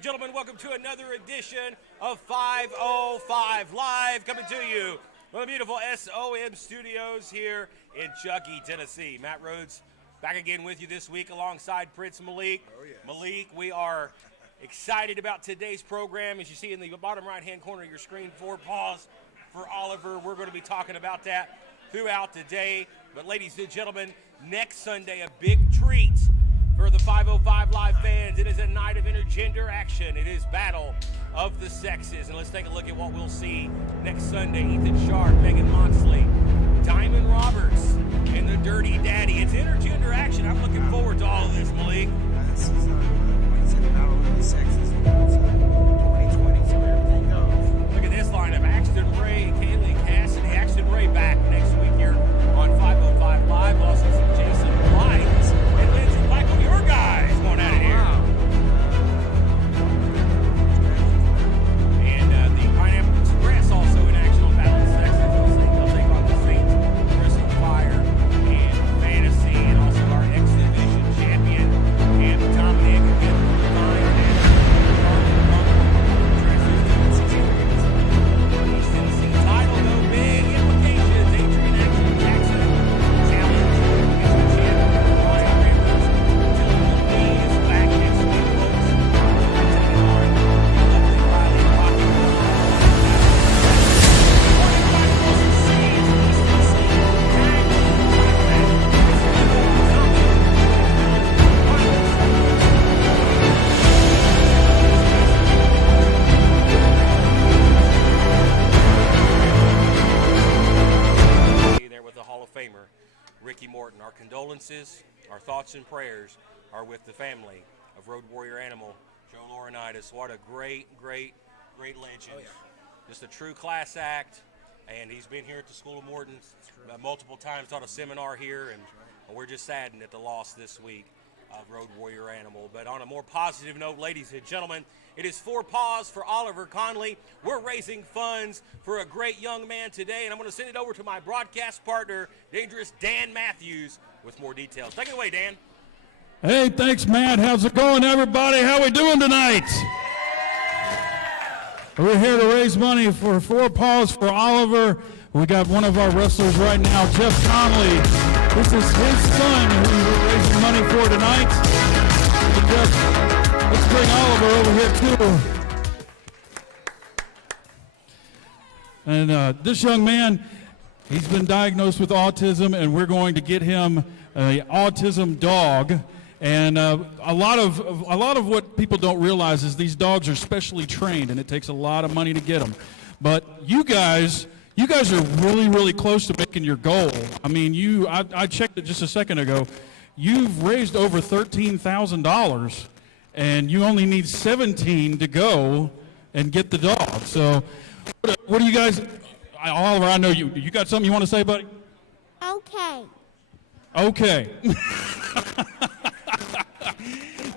and gentlemen, welcome to another edition of 505 Live, coming to you from the beautiful SOM studios here in Chuckey, Tennessee. Matt Rhodes back again with you this week alongside Prince Malik. Oh, yes. Malik, we are excited about today's program. As you see in the bottom right-hand corner of your screen, 4 paws for Oliver. We're going to be talking about that throughout the day. But ladies and gentlemen, next Sunday, a big treat for the 505 Live fans. It is a night of intergender action. It is Battle of the Sexes. And let's take a look at what we'll see next Sunday. Ethan Sharp, Megan Moxley, Diamond Roberts, and the Dirty Daddy. It's intergender action. I'm looking forward to all of this, Malik. This is like I said, Battle of the Sexes. 2020, so everything goes. Look at this lineup. Axton Ray, Kaylee Cassidy. Axton Ray back next week here on 505 Live. Also some Jason White and Lindsay Michael, your guys going at it here. And the Pineapple Express also in action on Battle of the Sexes. They'll take on the Saints, Wrestling Fire, and Fantasy, and also our X Division champion, and Dominic again, Fine, and East Tennessee title, no big implications. Adrian Action Jackson challenge against the champion, Ryan Rivers. Tilden Lee is back next week, folks. Taking on the lovely Riley Rocky. There with the Hall of Famer, Ricky Morton. Our condolences, our thoughts and prayers are with the family of Road Warrior Animal, Joe Laurinaitis. What a great legend. Just a true class act, and he's been here at the School of Morton multiple times, taught a seminar here, and we're just saddened at the loss this week of Road Warrior Animal. But on a more positive note, ladies and gentlemen, it is 4 paws for Oliver Conley. We're raising funds for a great young man today, and I'm going to send it over to my broadcast partner, Dangerous Dan Matthews, with more details. Take it away, Dan. Hey, thanks, Matt. How's it going, everybody? How we doing tonight? We're here to raise money for 4 paws for Oliver. We got one of our wrestlers right now, Jeff Conley. This is his son who we're raising money for tonight. Hey, Jeff, let's bring Oliver over here, too. And this young man, he's been diagnosed with autism, and we're going to get him an autism dog. And a lot of what people don't realize is these dogs are specially trained, and it takes a lot of money to get them. But you guys are really close to making your goal. I mean, I checked it just a second ago. You've raised over $13,000, and you only need 17 to go and get the dog. So, what do you guys? Oliver, I know you got something you want to say, buddy? Okay.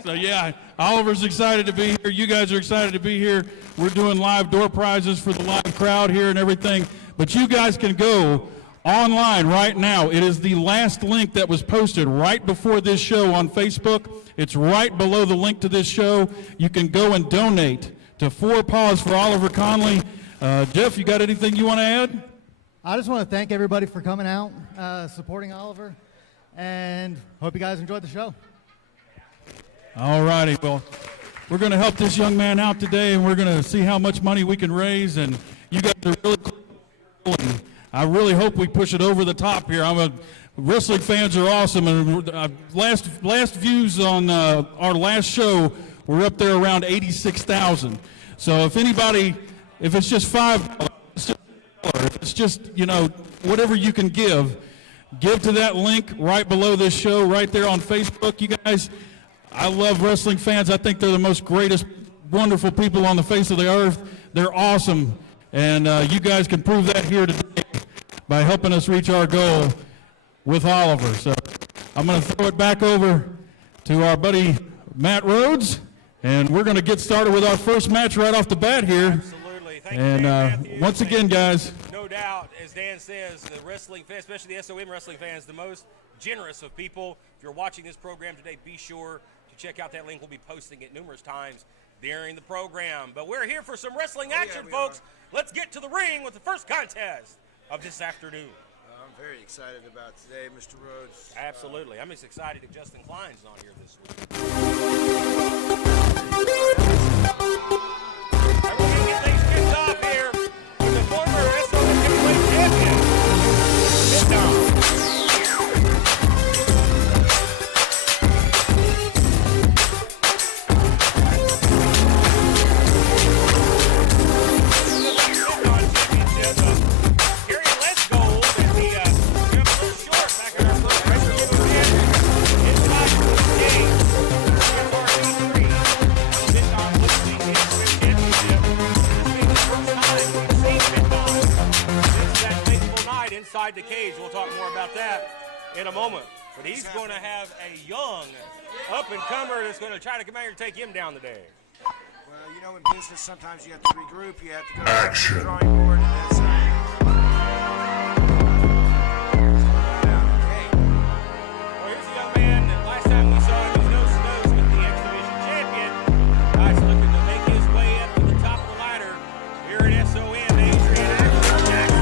So yeah, Oliver's excited to be here. You guys are excited to be here. We're doing live door prizes for the live crowd here and everything. But you guys can go online right now. It is the last link that was posted right before this show on Facebook. It's right below the link to this show. You can go and donate to 4 Paws for Oliver Conley. Jeff, you got anything you want to add? I just want to thank everybody for coming out, supporting Oliver, and hope you guys enjoyed the show. All righty. Well, we're going to help this young man out today, and we're going to see how much money we can raise. And you guys are really cool. And I really hope we push it over the top here. Wrestling fans are awesome. And last views on our last show, we're up there around 86,000. So if it's just $5, if it's just, whatever you can give to that link right below this show, right there on Facebook. You guys, I love wrestling fans. I think they're the most greatest, wonderful people on the face of the earth. They're awesome. And you guys can prove that here today by helping us reach our goal with Oliver. So I'm going to throw it back over to our buddy Matt Rhodes, and we're going to get started with our first match right off the bat here. Absolutely. Thank you, and Dan Matthews. Once again, guys. No doubt, as Dan says, the wrestling fans, especially the SOM wrestling fans, the most generous of people. If you're watching this program today, be sure to check out that link. We'll be posting it numerous times during the program. But we're here for some wrestling yeah, action, we folks. are. Let's get to the ring with the first contest of this afternoon. I'm very excited about today, Mr. Rhodes. Absolutely. I'm as excited that Justin Klein's not here this week. And we're going to get things kicked off here with the former SOM heavyweight champion, Big Dom. Inside the cage. We'll talk more about that in a moment. But he's going to have a young up-and-comer that's going to try to come out here and take him down today. Well, you know, in business, sometimes you have to regroup. You have to go back to the drawing board, and that's Well, here's a young man that last time we saw him was nose-to-nose with the X-Division champion. Guy's looking to make his way up to the top of the ladder here at SOM. Adrian Jackson.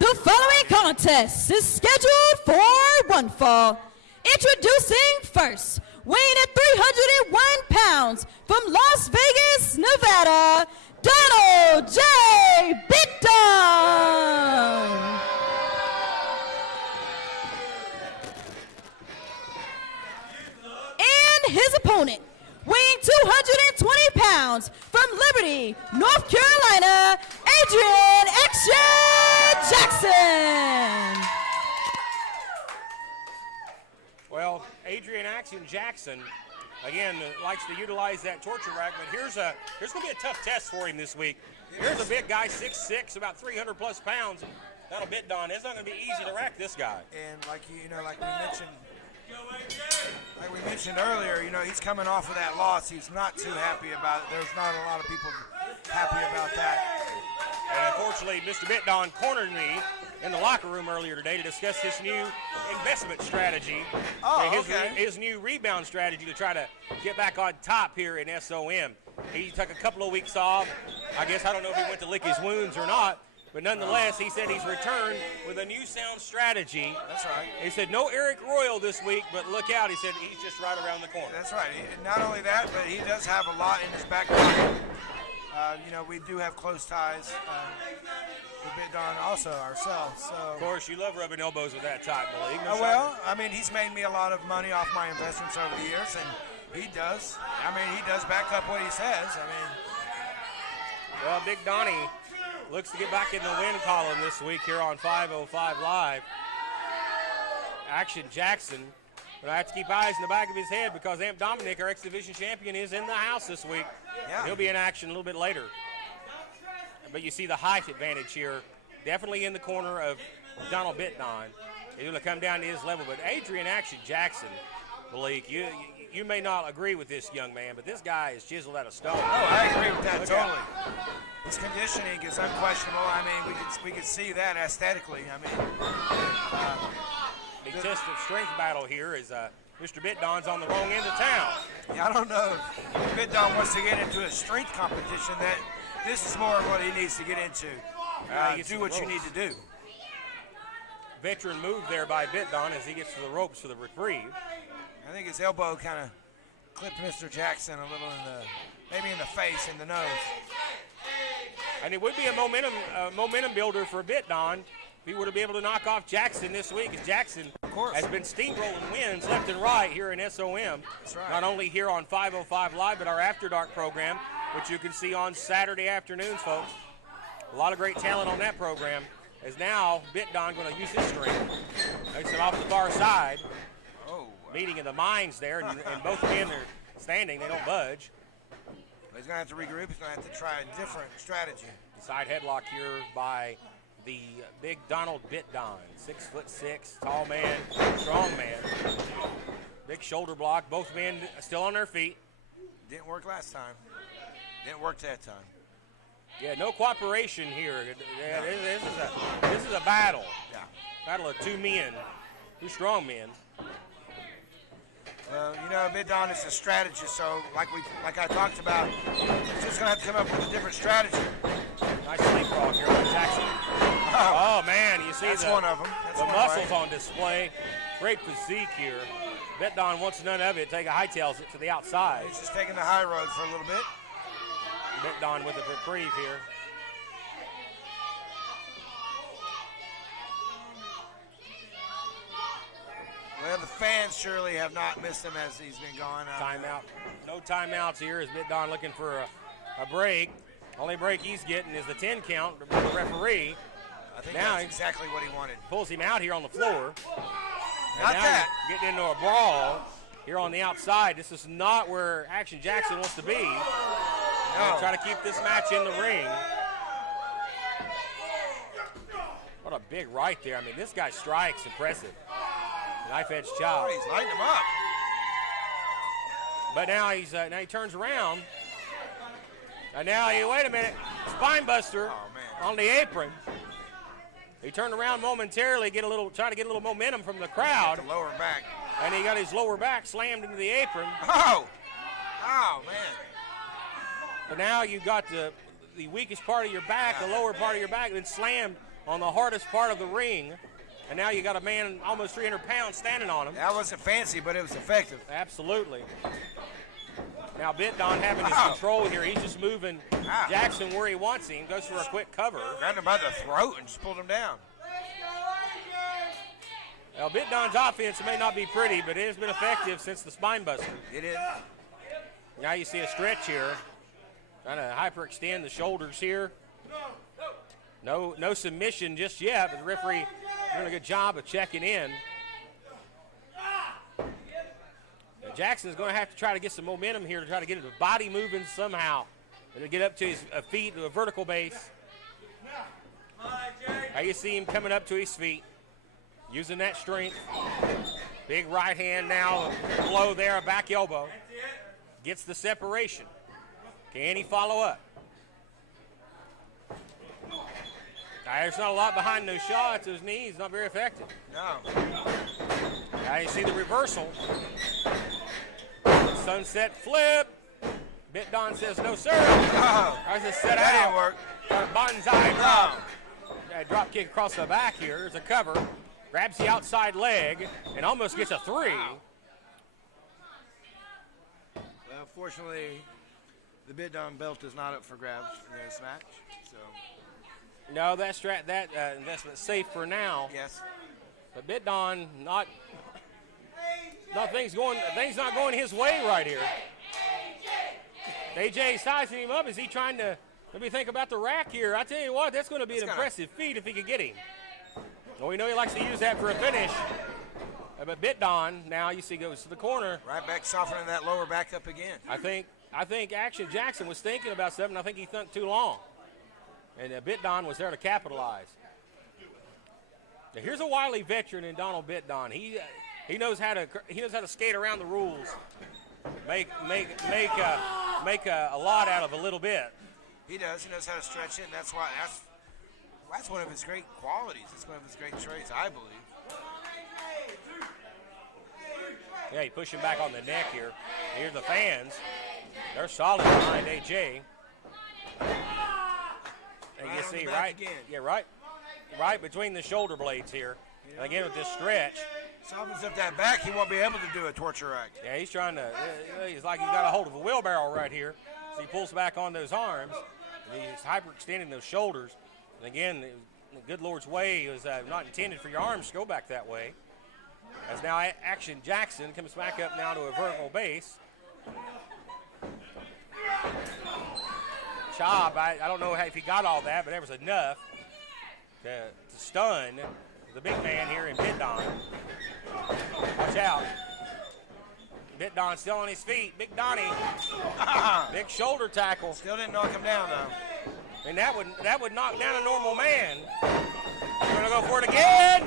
The following contest is scheduled for one fall. Introducing first, weighing at 301 pounds from Las Vegas, Nevada, Donald J. Bigdon. And his opponent, weighing 220 pounds from Liberty, North Carolina, Adrian Action Jackson. Well, Adrian Action Jackson, again, likes to utilize that torture rack, but here's going to be a tough test for him this week. Here's a big guy, 6'6", about 300 plus pounds. That'll bit Don. It's not going to be easy to rack this guy. And like we mentioned earlier, you know, he's coming off of that loss. He's not too happy about it. There's not a lot of people happy about that. And unfortunately, Mr. Bitdon cornered me in the locker room earlier today to discuss his new investment strategy. His new rebound strategy to try to get back on top here in SOM. He took a couple of weeks off. I don't know if he went to lick his wounds or not. But nonetheless, he said he's returned with a new sound strategy. That's right. He said no Eric Royal this week, but look out. He said he's just right around the corner. That's right. Not only that, but he does have a lot in his back pocket. You know, we do have close ties with Bitdon also ourselves. So. Of course, you love rubbing elbows with that type of league. Well, I mean, he's made me a lot of money off my investments over the years, and he does. I mean, he does back up what he says. I mean. Well, Big Donnie looks to get back in the win column this week here on 505 Live. Action Jackson. But I have to keep eyes in the back of his head because Amp Dominic, our X-Division champion, is in the house this week. Yeah. He'll be in action a little bit later. But you see the height advantage here. Definitely in the corner of Donald Bitdon. He's going to come down to his level. But Adrian Action Jackson, Malik, you may not agree with this young man, but this guy is chiseled out of stone. Oh, I agree with that totally. His conditioning is unquestionable. I mean, we could see that aesthetically. I mean, the test of strength battle here is Mr. Bitdon's on the wrong end of town. Yeah, I don't know if Bitdon wants to get into a strength competition. That this is more of what he needs to get into. Do what you need to do. Veteran move there by Bitdon as he gets to the ropes for the reprieve. I think his elbow kind of clipped Mr. Jackson a little maybe in the face, in the nose. And it would be a momentum builder for Bitdon if he were to be able to knock off Jackson this week, as Jackson has been steamrolling wins left and right here in SOM. That's right. Not only here on 505 Live, but our After Dark program, which you can see on Saturday afternoons, folks. A lot of great talent on that program. As now Bitdon going to use his strength. Makes it off the far side. Meeting in the mines there, and both men are standing. They don't budge. He's going to have to regroup. He's going to have to try a different strategy. Side headlock here by the big Donald Bitdon. 6'6", tall man, strong man. Big shoulder block. Both men still on their feet. Didn't work last time. Didn't work that time. Yeah, no cooperation here. Yeah, this is a battle. Yeah. Battle of two men, two strong men. Well, you know, Bitdon is a strategist, so like I talked about, he's just gonna have to come up with a different strategy. Nice leapfrog here by Jackson. Oh man, you see That's one of them. That's the one, muscles right? on display. Great physique here. Bitdon wants none of it. Hightails it to the outside. He's just taking the high road for a little bit. Bitdon with a reprieve here. Well, the fans surely have not missed him as he's been gone. Timeout. No timeouts here as Bitdon looking for a break. Only break he's getting is the 10 count from the referee. I think now that's exactly what he wanted. Pulls him out here on the floor. Not now that. he's getting into a brawl here on the outside. This is not where Action Jackson wants to be. No. Try to keep this match in the ring. What a big right there. I mean, this guy strikes impressive. Knife edge chop. Oh, he's lighting him up. But now he turns around. And now wait a minute. Spine buster on the apron. He turned around momentarily, try to get a little momentum from the crowd. The lower back. And he got his lower back slammed into the apron. Oh man. But now you got the weakest part of your back, the lower part of your back, then slammed on the hardest part of the ring. And now you got a man almost 300 pounds standing on him. That wasn't fancy, but it was effective. Absolutely. Now Bitdon having his control here. He's just moving Jackson where he wants him. Goes for a quick cover. Grabbed him by the throat and just pulled him down. Now Bitdon's offense may not be pretty, but it has been effective since the spine buster. It is. Now you see a stretch here. Trying to hyperextend the shoulders here. No submission just yet, but the referee doing a good job of checking in. Jackson's going to have to try to get some momentum here to try to get his body moving somehow. And to get up to his feet to a vertical base. Now you see him coming up to his feet, using that strength. Big right hand now, blow there, a back elbow. Gets the separation. Can he follow up? There's not a lot behind those shots. Those knees, not very effective. No. Now you see the reversal. Sunset flip. Bitdon says no, sir. Oh, There's a set that out. didn't work. Bonsai drop. Drop kick across the back here. There's a cover. Grabs the outside leg and almost gets a 3. Well, fortunately, the Bitdon belt is not up for grabs in this match. So. No, that investment's safe for now. Yes. But Bitdon things not going his way right here. AJ sizing him up. Is he trying to maybe think about the rack here? I tell you what, that's going to be an impressive feat if he could get him. Well, we know he likes to use that for a finish. But Bitdon now you see goes to the corner. Right back, softening that lower back up again. I think Action Jackson was thinking about something. I think he thought too long. And Bitdon was there to capitalize. Now, here's a wily veteran in Donald Bitdon. He knows how to skate around the rules, make a lot out of a little bit. He does. He knows how to stretch it, and that's one of his great qualities. It's one of his great traits, I believe. Yeah, he pushed him back on the neck here. Here's the fans. They're solid behind AJ. And you see, right? Yeah, right between the shoulder blades here. And again with this stretch. Softens up that back, he won't be able to do a torture rack. Yeah, he's trying to. He's like he's got a hold of a wheelbarrow right here. So he pulls back on those arms. And he's hyperextending those shoulders. And again, the good Lord's way is not intended for your arms to go back that way. As now Action Jackson comes back up now to a vertical base. Chop, I don't know if he got all that, but there was enough to stun the big man here in Bitdon. Watch out. Bitdon still on his feet. Big Donnie. Big shoulder tackle. Still didn't knock him down, though. And that would knock down a normal man. We're gonna go for it again.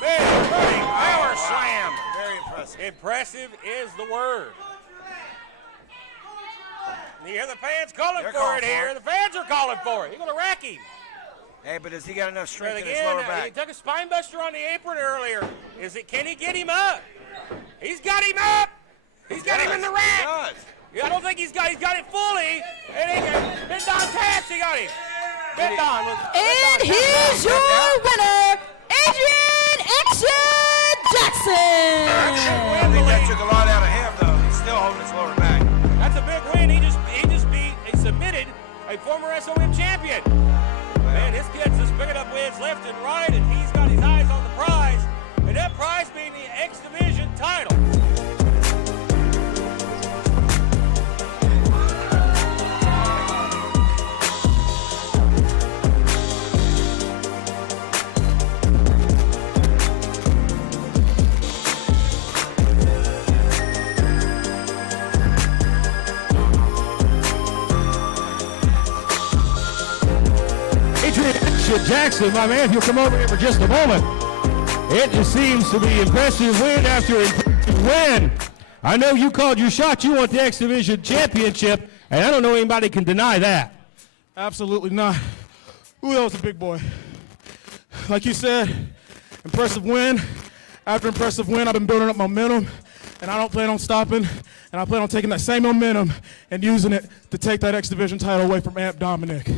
Big running power slam. Very impressive. Impressive is the word. You hear the fans calling They're for calling it for here. it. The fans are calling for it. You're gonna rack him. Hey, but has he got enough strength But in his again, lower he back? took a spine buster on the apron earlier. Can he get him up? He's got him up. He's got him in the He rack. does. Yeah, I don't think he's got it fully. And Bendon taps. He got him. Bendon. And here's your winner, Adrian Action Jackson. I think that took a lot out of him, though. He's still holding his lower back. That's a big win. He submitted a former SOM champion. Man, this kid's just picking up wins left and right, and he's got his eyes on the prize. And that prize being the X Division title. Jackson, my man, if you'll come over here for just a moment. It just seems to be impressive win after impressive win. I know you called your shot. You want the X Division championship, and I don't know anybody can deny that. Absolutely not. Ooh, that was a big boy. Like you said, impressive win. After impressive win, I've been building up momentum, and I don't plan on stopping, and I plan on taking that same momentum and using it to take that X Division title away from Amp Dominic.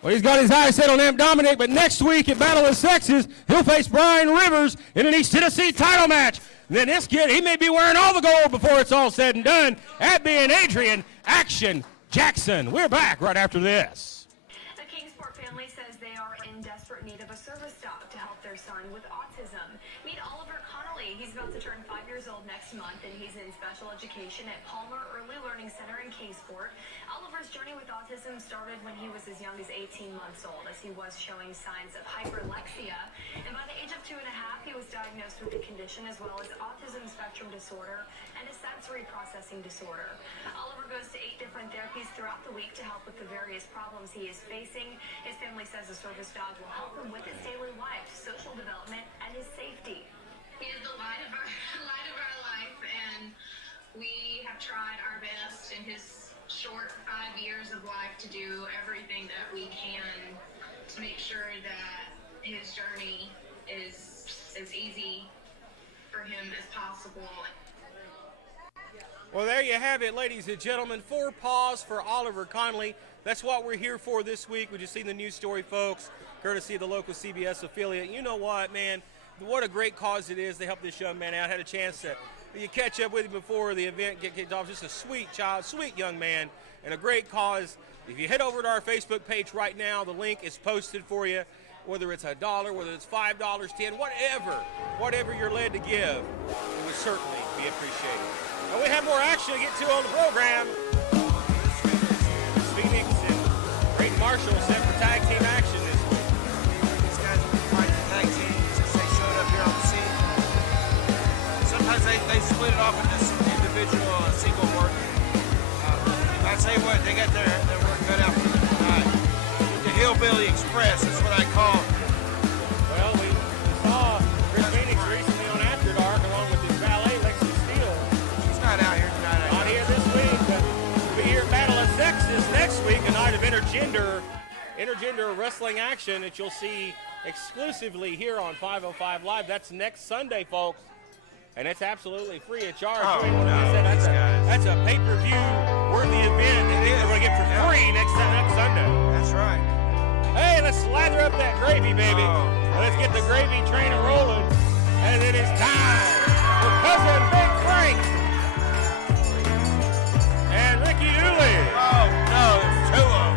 Well, he's got his eyes set on Amp Dominic, but next week at Battle of the Sexes, he'll face Brian Rivers in an East Tennessee title match. And then this kid, he may be wearing all the gold before it's all said and done. That being Adrian Action Jackson. We're back right after this. The Kingsport family says they are in desperate need of a service dog to help their son with autism. Meet Oliver Connolly. He's about to turn 5 years old next month, and he's in special education at Palmer Early Learning Center in Kingsport. Oliver's journey with autism started when he was as young as 18 months old, as he was showing signs of hyperlexia. And by the age of 2.5, he was diagnosed with the condition, as well as autism spectrum disorder and a sensory processing disorder. Oliver goes to 8 different therapies throughout the week to help with the various problems he is facing. His family says the service dog will help him with his daily life, social development, and his safety. He is the light of our life, and we have tried our best in his short 5 years of life to do everything that we can to make sure that his journey is as easy for him as possible. Well, there you have it, ladies and gentlemen. 4 paws for Oliver Connolly. That's what we're here for this week. We just seen the news story, folks, courtesy of the local CBS affiliate. You know what, man? What a great cause it is to help this young man out. Had a chance to catch up with him before the event get kicked off. Just a sweet child, sweet young man, and a great cause. If you head over to our Facebook page right now, the link is posted for you. Whether it's $1, whether it's $5, $10, whatever you're led to give, it would certainly be appreciated. And we have more action to get to on the program. Phoenix and Great Marshall set for tag team action this week. These guys will be fighting tag teams since they showed up here on the scene. Sometimes they split it off into some individual single work. I tell you what, they got their work cut out for them tonight. The Hillbilly Express, that's what I call it. Well, we saw Chris Phoenix recently on After Dark along with his valet, Lexi Steele. She's not out here tonight. Not here this week, but we'll be here at Battle of Sexes next week, a night of intergender wrestling action that you'll see exclusively here on 505 Live. That's next Sunday, folks. And it's absolutely free of charge. Oh, Like I said, that's a pay-per-view worthy event that we're going to get for free next Sunday. That's right. Hey, let's slather up that gravy, baby. Let's get the gravy train rolling. And it is time for Cousin Big Frank and Ricky Dooley. Oh, no, there's 2 of them.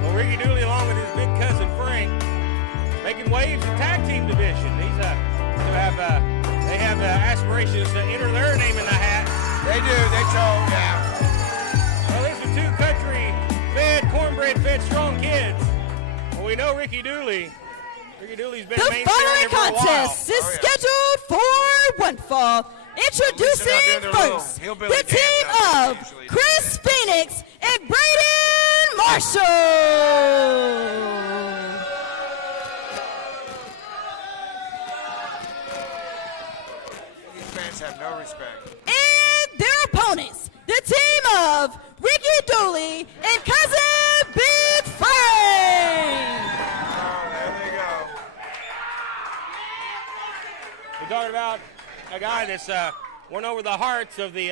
Well, Ricky Dooley, along with his big cousin Frank, making waves in tag team division. They have aspirations to enter their name in the hat. They do. They told, yeah. Well, these are 2 country-fed, cornbread-fed, strong kids. Well, we know Ricky Dooley's been The mainstream following for a while. contest is scheduled for one fall. Introducing first, the team of Chris Phoenix and Braden Marshall. These fans have no respect. And their opponents, the team of Ricky Dooley and Cousin Big Frank. Oh, there they go. We're talking about a guy that's won over the hearts of the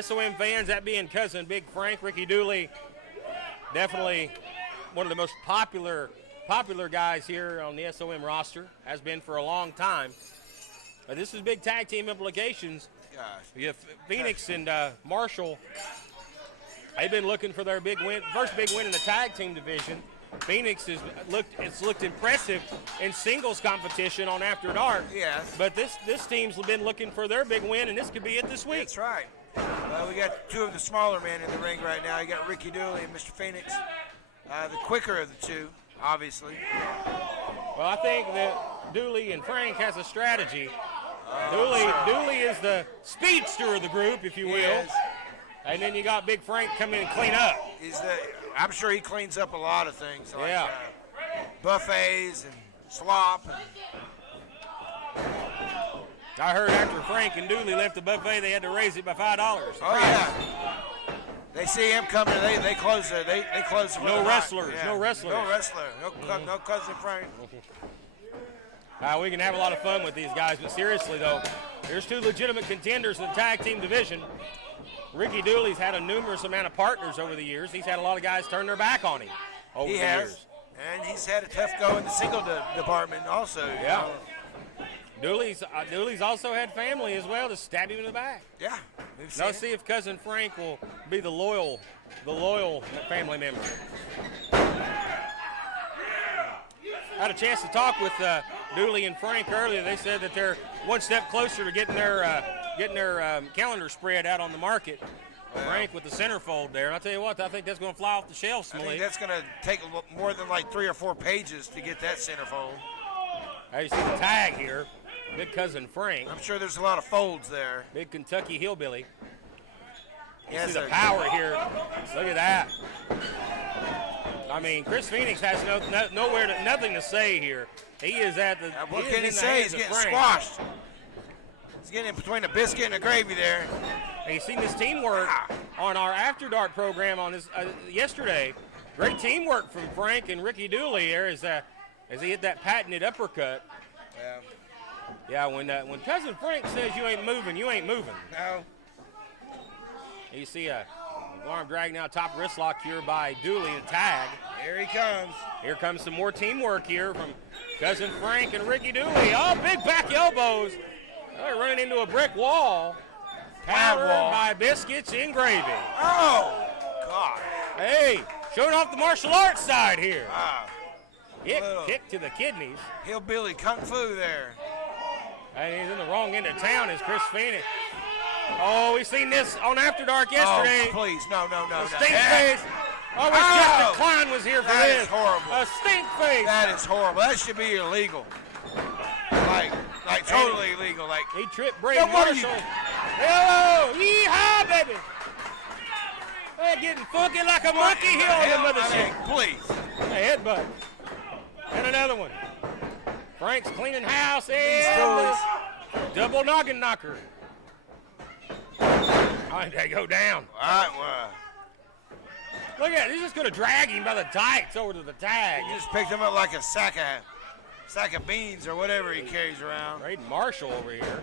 SOM fans, that being Cousin Big Frank. Ricky Dooley, definitely one of the most popular guys here on the SOM roster, has been for a long time. This is big tag team implications. Gosh. You have Phoenix and Marshall. They've been looking for their big win, first big win in the tag team division. Phoenix it's looked impressive in singles competition on After Dark. Yes. But this team's been looking for their big win, and this could be it this week. That's right. We got two of the smaller men in the ring right now. You got Ricky Dooley and Mr. Phoenix. The quicker of the two, obviously. Well, I think that Dooley and Frank has a strategy. Dooley is the speedster of the group, if you will. Yes. And then you got Big Frank come in and clean up. I'm sure he cleans up a lot of things, like Yeah. Buffets and slop. I heard after Frank and Dooley left the buffet, they had to raise it by $5. Oh yeah. They see him coming. They close it. They close it. No wrestlers. Yeah. No wrestlers. No wrestler. No Cousin Frank. We can have a lot of fun with these guys, but seriously though, there's two legitimate contenders in the tag team division. Ricky Dooley's had a numerous amount of partners over the years. He's had a lot of guys turn their back on him over the years. And he's had a tough go in the single department also. Yeah. Dooley's also had family as well to stab him in the back. Yeah. Now let's see if Cousin Frank will be the loyal family member. I had a chance to talk with Dooley and Frank earlier. They said that they're one step closer to getting their calendar spread out on the market. Frank with the centerfold there. And I'll tell you what, I think that's going to fly off the shelves. I think that's going to take more than like 3 or 4 pages to get that centerfold. Now you see the tag here. Big Cousin Frank. I'm sure there's a lot of folds there. Big Kentucky hillbilly. You Yes, see the power here. Look at that. I mean, Chris Phoenix has nothing to say here. He is at the. What can he say? He's getting squashed. He's getting in between a biscuit and a gravy there. And you've seen this teamwork on our After Dark program on this yesterday. Great teamwork from Frank and Ricky Dooley there as he hit that patented uppercut. Yeah, when Cousin Frank says you ain't moving, you ain't moving. No. You see a arm drag now, top wrist lock here by Dooley and tag. Here he comes. Here comes some more teamwork here from Cousin Frank and Ricky Dooley. Oh, big back elbows. They're running into a brick wall. Powered by biscuits and gravy. Oh, God. Hey, showing off the martial arts side here. Kick to the kidneys. Hillbilly kung fu there. And he's in the wrong end of town as Chris Phoenix. Oh, we've seen this on After Dark yesterday. Oh, please, no. Stink face. I wish Justin Klein was here for that this. Is horrible. A stink face. That is horrible. That should be illegal. Like totally illegal. Like he tripped Braden what are Marshall. you? Hello, yeehaw, baby. They're getting funky like a monkey here on the mothership. Please. A headbutt. And another one. Frank's cleaning house and double noggin knocker. All right, they go down. All right, well. Look at it. He's just going to drag him by the tights over to the tag. He just picked him up like a sack of beans or whatever he carries around. Braden Marshall over here.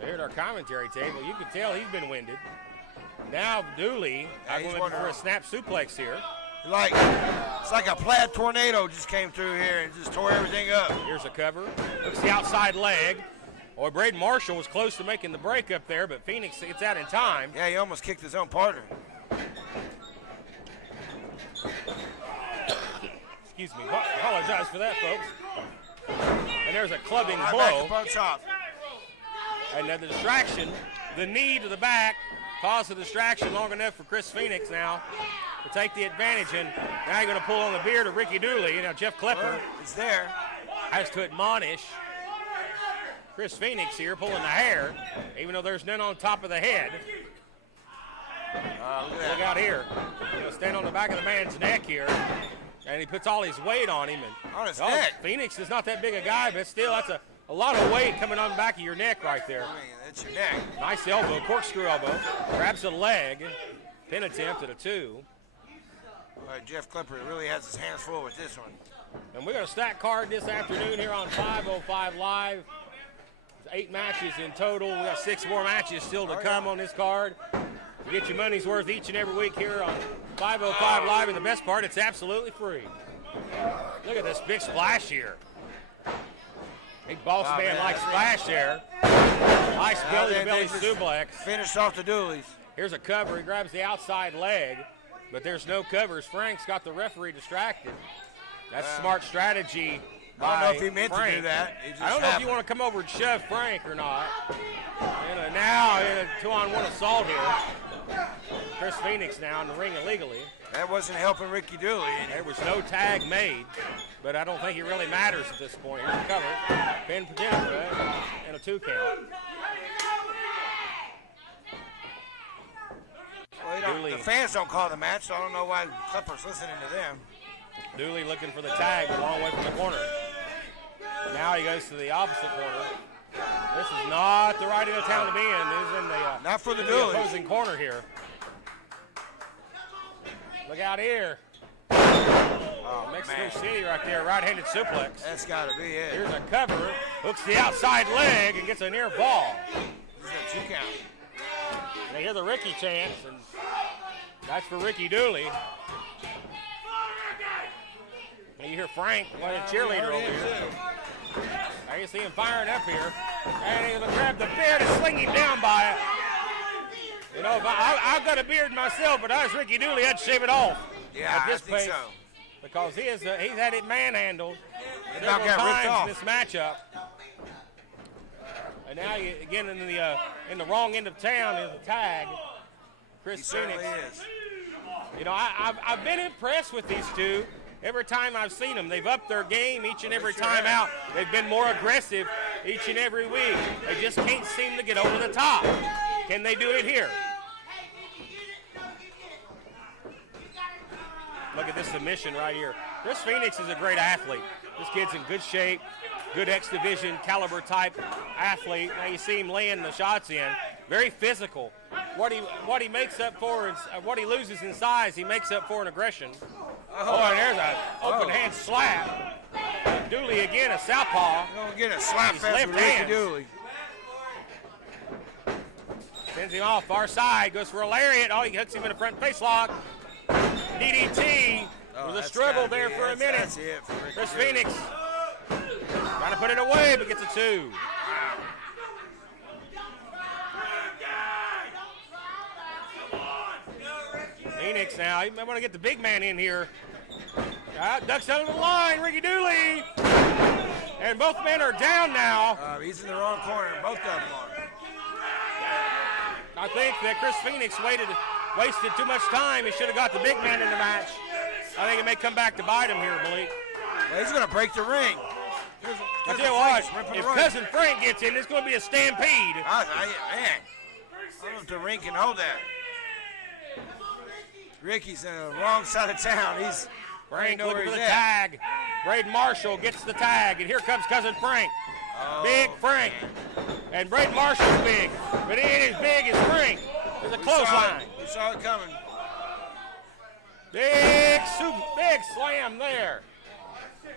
There at our commentary table. You can tell he's been winded. Now Dooley, I'm going for a snap suplex here. It's like a plaid tornado just came through here and just tore everything up. Here's a cover. Looks the outside leg. Boy, Braden Marshall was close to making the break up there, but Phoenix gets out in time. Yeah, he almost kicked his own partner. Excuse me. Apologize for that, folks. And there's a clubbing blow. Back to punch off. And the distraction, the knee to the back, caused the distraction long enough for Chris Phoenix now to take the advantage. And now you're going to pull on the beard of Ricky Dooley. Now Jeff Klepper is there. has to admonish Chris Phoenix here pulling the hair, even though there's none on top of the head. Look out here. Stand on the back of the man's neck here, and he puts all his weight on him. And on his neck. Phoenix is not that big a guy, but still, that's a lot of weight coming on the back of your neck right there. I mean, that's your neck. Nice elbow, corkscrew elbow. Grabs the leg. Pin attempt at a 2. Jeff Clipper really has his hands full with this one. And we're going to stack card this afternoon here on 505 Live. 8 matches in total. We got 6 more matches still to come on this card. You get your money's worth each and every week here on 505 Live, and the best part, it's absolutely free. Look at this big splash here. Big boss man like splash there. Nice belly-to-belly suplex. Finished off the Dooleys. Here's a cover. He grabs the outside leg, but there's no covers. Frank's got the referee distracted. That's smart strategy. I don't know if he meant to do that. I don't know if you want to come over and shove Frank or not. Now in a 2-on-1 assault here. Chris Phoenix now in the ring illegally. That wasn't helping Ricky Dooley. There was no tag made, but I don't think it really matters at this point. Here's the cover. Pin Pagina and a 2 count. Well, the fans don't call the match, so I don't know why Clipper's listening to them. Dooley looking for the tag a long way from the corner. Now he goes to the opposite corner. This is not the right end of town to be in. This is in the not for the opposing corner here. Look out here. Mexico City right there, right-handed suplex. That's got to be it. Here's a cover, hooks the outside leg and gets a near fall. This is a 2 count. They hear the Ricky chants, and that's for Ricky Dooley. And you hear Frank, what a cheerleader over here. Now you see him firing up here. And he's going to grab the beard and sling him down by it. You know, I've got a beard myself, but I was Ricky Dooley. I'd shave it off. Yeah, at this I think pace, so. Because he's had it manhandled Now several got ripped times off. in this matchup. And now you again in the wrong end of town is a tag. Chris He Phoenix. certainly is. You know, I've been impressed with these two. Every time I've seen them, they've upped their game each and every time out. They've been more aggressive each and every week. They just can't seem to get over the top. Can they do it here? Look at this submission right here. Chris Phoenix is a great athlete. This kid's in good shape, good X Division caliber type athlete. Now you see him laying the shots in. Very physical. What he makes up for is what he loses in size, he makes up for in aggression. Oh, and there's an open hand slap. Dooley again, a southpaw. You're going to get a slap fest with Ricky Dooley. Sends him off, far side, goes for a lariat. Oh, he hooks him in a front face lock. DDT. There was a struggle there for a minute. That's it for Ricky Chris Dooley. Phoenix trying to put it away, but gets a 2. Phoenix now, he might want to get the big man in here. Ducks out of the line, Ricky Dooley. And both men are down now. He's in the wrong corner, both of them are. I think that Chris Phoenix wasted too much time. He should have got the big man in the match. I think it may come back to bite him here, Malik. Well, he's going to break the ring. I tell you what, if Cousin Frank gets in, it's going to be a stampede. Man, I don't know if the ring can hold that. Ricky's in the wrong side of town. Frank looking for the tag. Braden Marshall gets the tag, and here comes Cousin Frank. Big Frank. And Braden Marshall's big, but he ain't as big as Frank. There's a clothesline. We saw it coming. Big slam there. You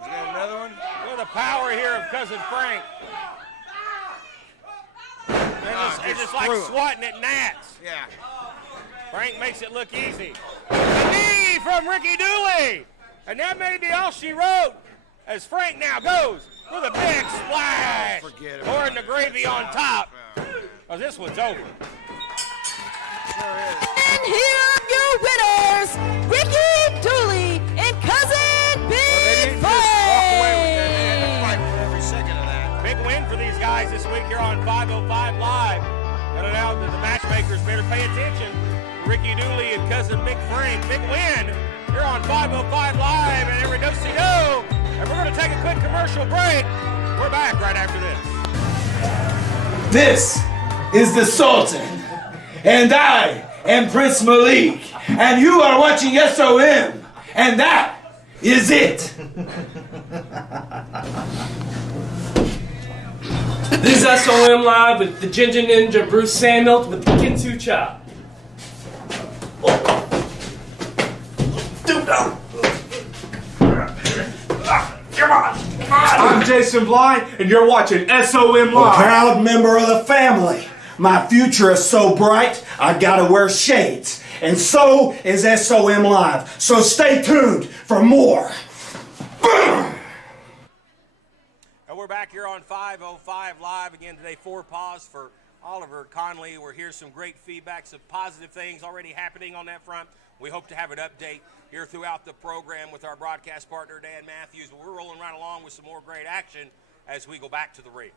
got another one? Look at the power here of Cousin Frank. They're just like swatting at gnats. Yeah. Frank makes it look easy. The knee from Ricky Dooley. And that may be all she wrote as Frank now goes with a big splash. Pouring the gravy on top. Oh, this one's over. Sure is. And here are your winners, Ricky Dooley and Cousin Big Walk away with that. They had to Frank. fight for every second of that. Big win for these guys this week here on 505 Live. And now that the matchmakers better pay attention. Ricky Dooley and Cousin Big Frank. Big win here on 505 Live and every do-si-do. And we're going to take a quick commercial break. We're back right after this. This is the Sultan, and I am Prince Malik, and you are watching SOM, and that is it. This is SOM Live with the Ginger Ninja Bruce Samuel with the Kinsu Chop. Come on. I'm Jason Bly, and you're watching SOM Live. A proud member of the family. My future is so bright, I gotta wear shades. And so is SOM Live. So stay tuned for more. And we're back here on 505 Live again today. 4 paws for Oliver Conley. We're hearing some great feedback, some positive things already happening on that front. We hope to have an update here throughout the program with our broadcast partner, Dan Matthews. But we're rolling right along with some more great action as we go back to the ring.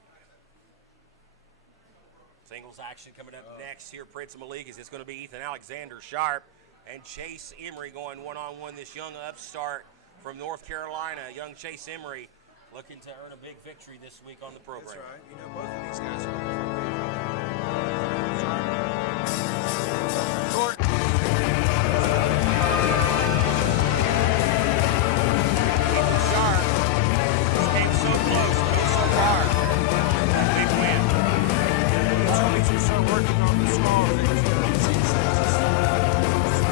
Singles action coming up next here. Prince of Malik is it's going to be Ethan Alexander Sharp and Chase Emery going one-on-one. This young upstart from North Carolina, young Chase Emery, looking to earn a big victory this week on the program. That's right. You know, both of these guys are Short. Sharp. This game's so close, but so far. Big win. Until we just start working on the small things.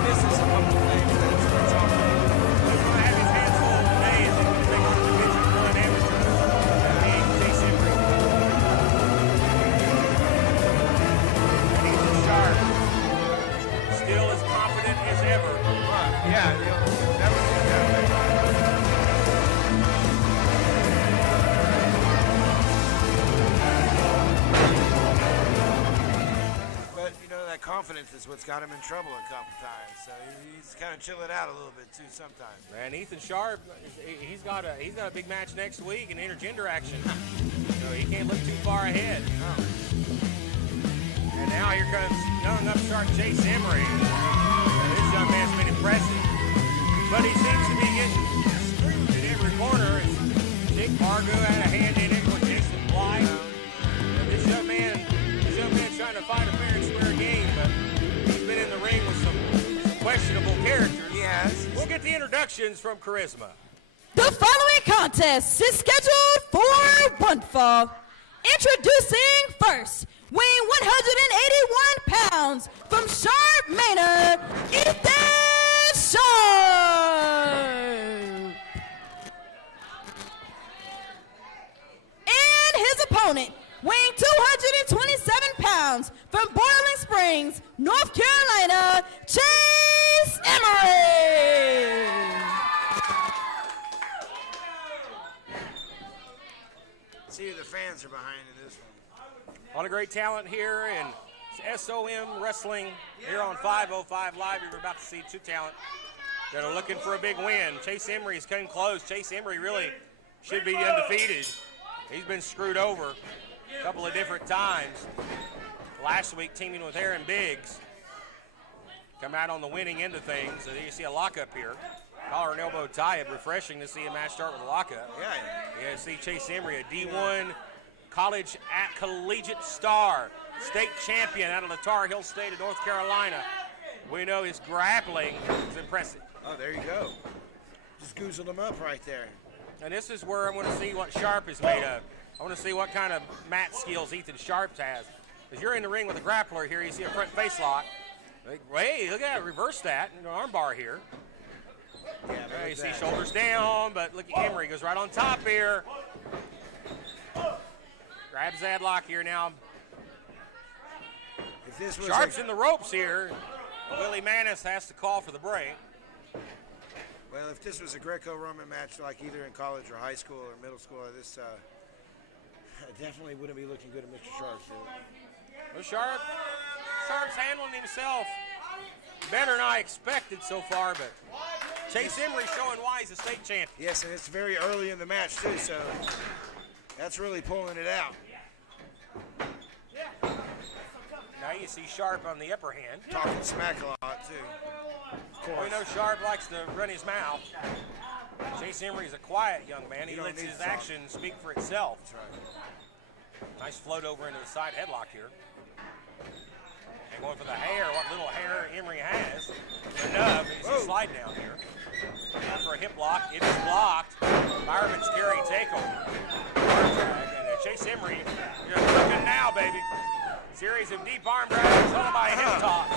Misses a couple of things. That's what's on. He's going to have his hands full today as he takes the Division I amateur. Being Chase Emery. Ethan Sharp. Still as confident as ever. Yeah, never think that way. But, you know, that confidence is what's got him in trouble a couple times. So he's kind of chilling out a little bit, too, sometimes. And Ethan Sharp, he's got a big match next week in intergender action. So he can't look too far ahead. And now here comes young upstart Chase Emery. This young man's been impressive. But he seems to be getting screwed in every corner. Jake Fargo had a hand in it with Jason Bly. This young man's trying to fight a fair and square game, but he's been in the ring with some questionable characters. Yes. We'll get the introductions from Charisma. The following contest is scheduled for one fall. Introducing first, weighing 181 pounds from Sharp Manor, Ethan Sharp. And his opponent, weighing 227 pounds from Boiling Springs, North Carolina, Chase Emery. See who the fans are behind in this one. A lot of great talent here in SOM Wrestling here on 505 Live. You're about to see 2 talent that are looking for a big win. Chase Emery has come close. Chase Emery really should be undefeated. He's been screwed over a couple of different times. Last week teaming with Aaron Biggs. Come out on the winning end of things. So you see a lockup here. Collar and elbow tie. Refreshing to see a match start with a lockup. Yeah. You see Chase Emery, a D1 college at collegiate star, state champion out of the Tar Heel State of North Carolina. We know his grappling is impressive. Oh, there you go. Just goozled him up right there. And this is where I want to see what Sharp is made of. I want to see what kind of mat skills Ethan Sharp has. As you're in the ring with a grappler here, you see a front face lock. Hey, look at it, reverse that. Arm bar here. Yeah, you see shoulders down, but look at Emery, goes right on top here. Grabs that lock here now. If this was Sharp's in the ropes here. Willie Manis has to call for the break. Well, if this was a Greco-Roman match, like either in college or high school or middle school, this definitely wouldn't be looking good at Mr. Sharp. Well, Sharp's handling himself better than I expected so far, but Chase Emery showing why he's a state champion. Yes, and it's very early in the match, too, so that's really pulling it out. Now you see Sharp on the upper hand. Talking smack a lot, too. Well, we know Sharp likes to run his mouth. Chase Emery's a quiet young man. He lets his actions speak for itself. That's right. Nice float over into the side headlock here. And going for the hair, what little hair Emery has. Enough, he's a slide down here. Going for a hip lock, it is blocked. Fireman scary takeover. And Chase Emery, you're cooking now, baby. Series of deep arm drags, followed by a hip toss.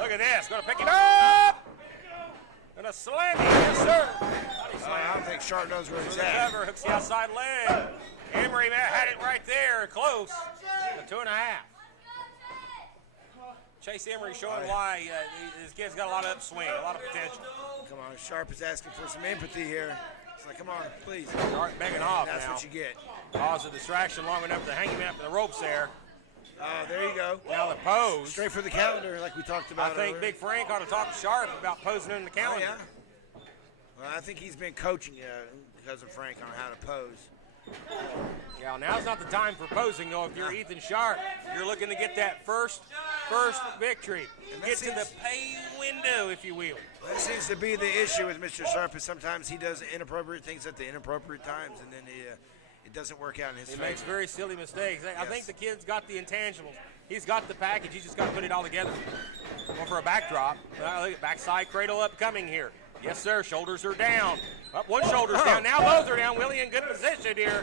Look at this, gonna pick him up. Gonna slam him, yes sir. I don't think Sharp knows where he's The at. cover, hooks the outside leg. Emery had it right there, close. The 2.5. Chase Emery showing why his kid's got a lot of upswing, a lot of potential. Come on, Sharp is asking for some empathy here. It's like, come on, please. Sharp begging off That's now. what you get. Cause a distraction long enough to hang him up in the ropes there. There you go. Now the pose. Straight for the calendar, like we talked about I think earlier. Big Frank ought to talk to Sharp about posing in the calendar. Oh, yeah. Well, I think he's been coaching because of Frank on how to pose. Yeah, now's not the time for posing, though. If you're Ethan Sharp, you're looking to get that first victory. Get to the pay window, if you will. That seems to be the issue with Mr. Sharp is sometimes he does inappropriate things at the inappropriate times, and then it doesn't work out in his He favor. makes very silly mistakes. I think the kid's got the intangibles. He's got the package. He's just got to put it all together. Going for a backdrop. Look at backside cradle upcoming here. Yes, sir. Shoulders are down. Up one shoulder's down. Now both are down. Willie in good position here.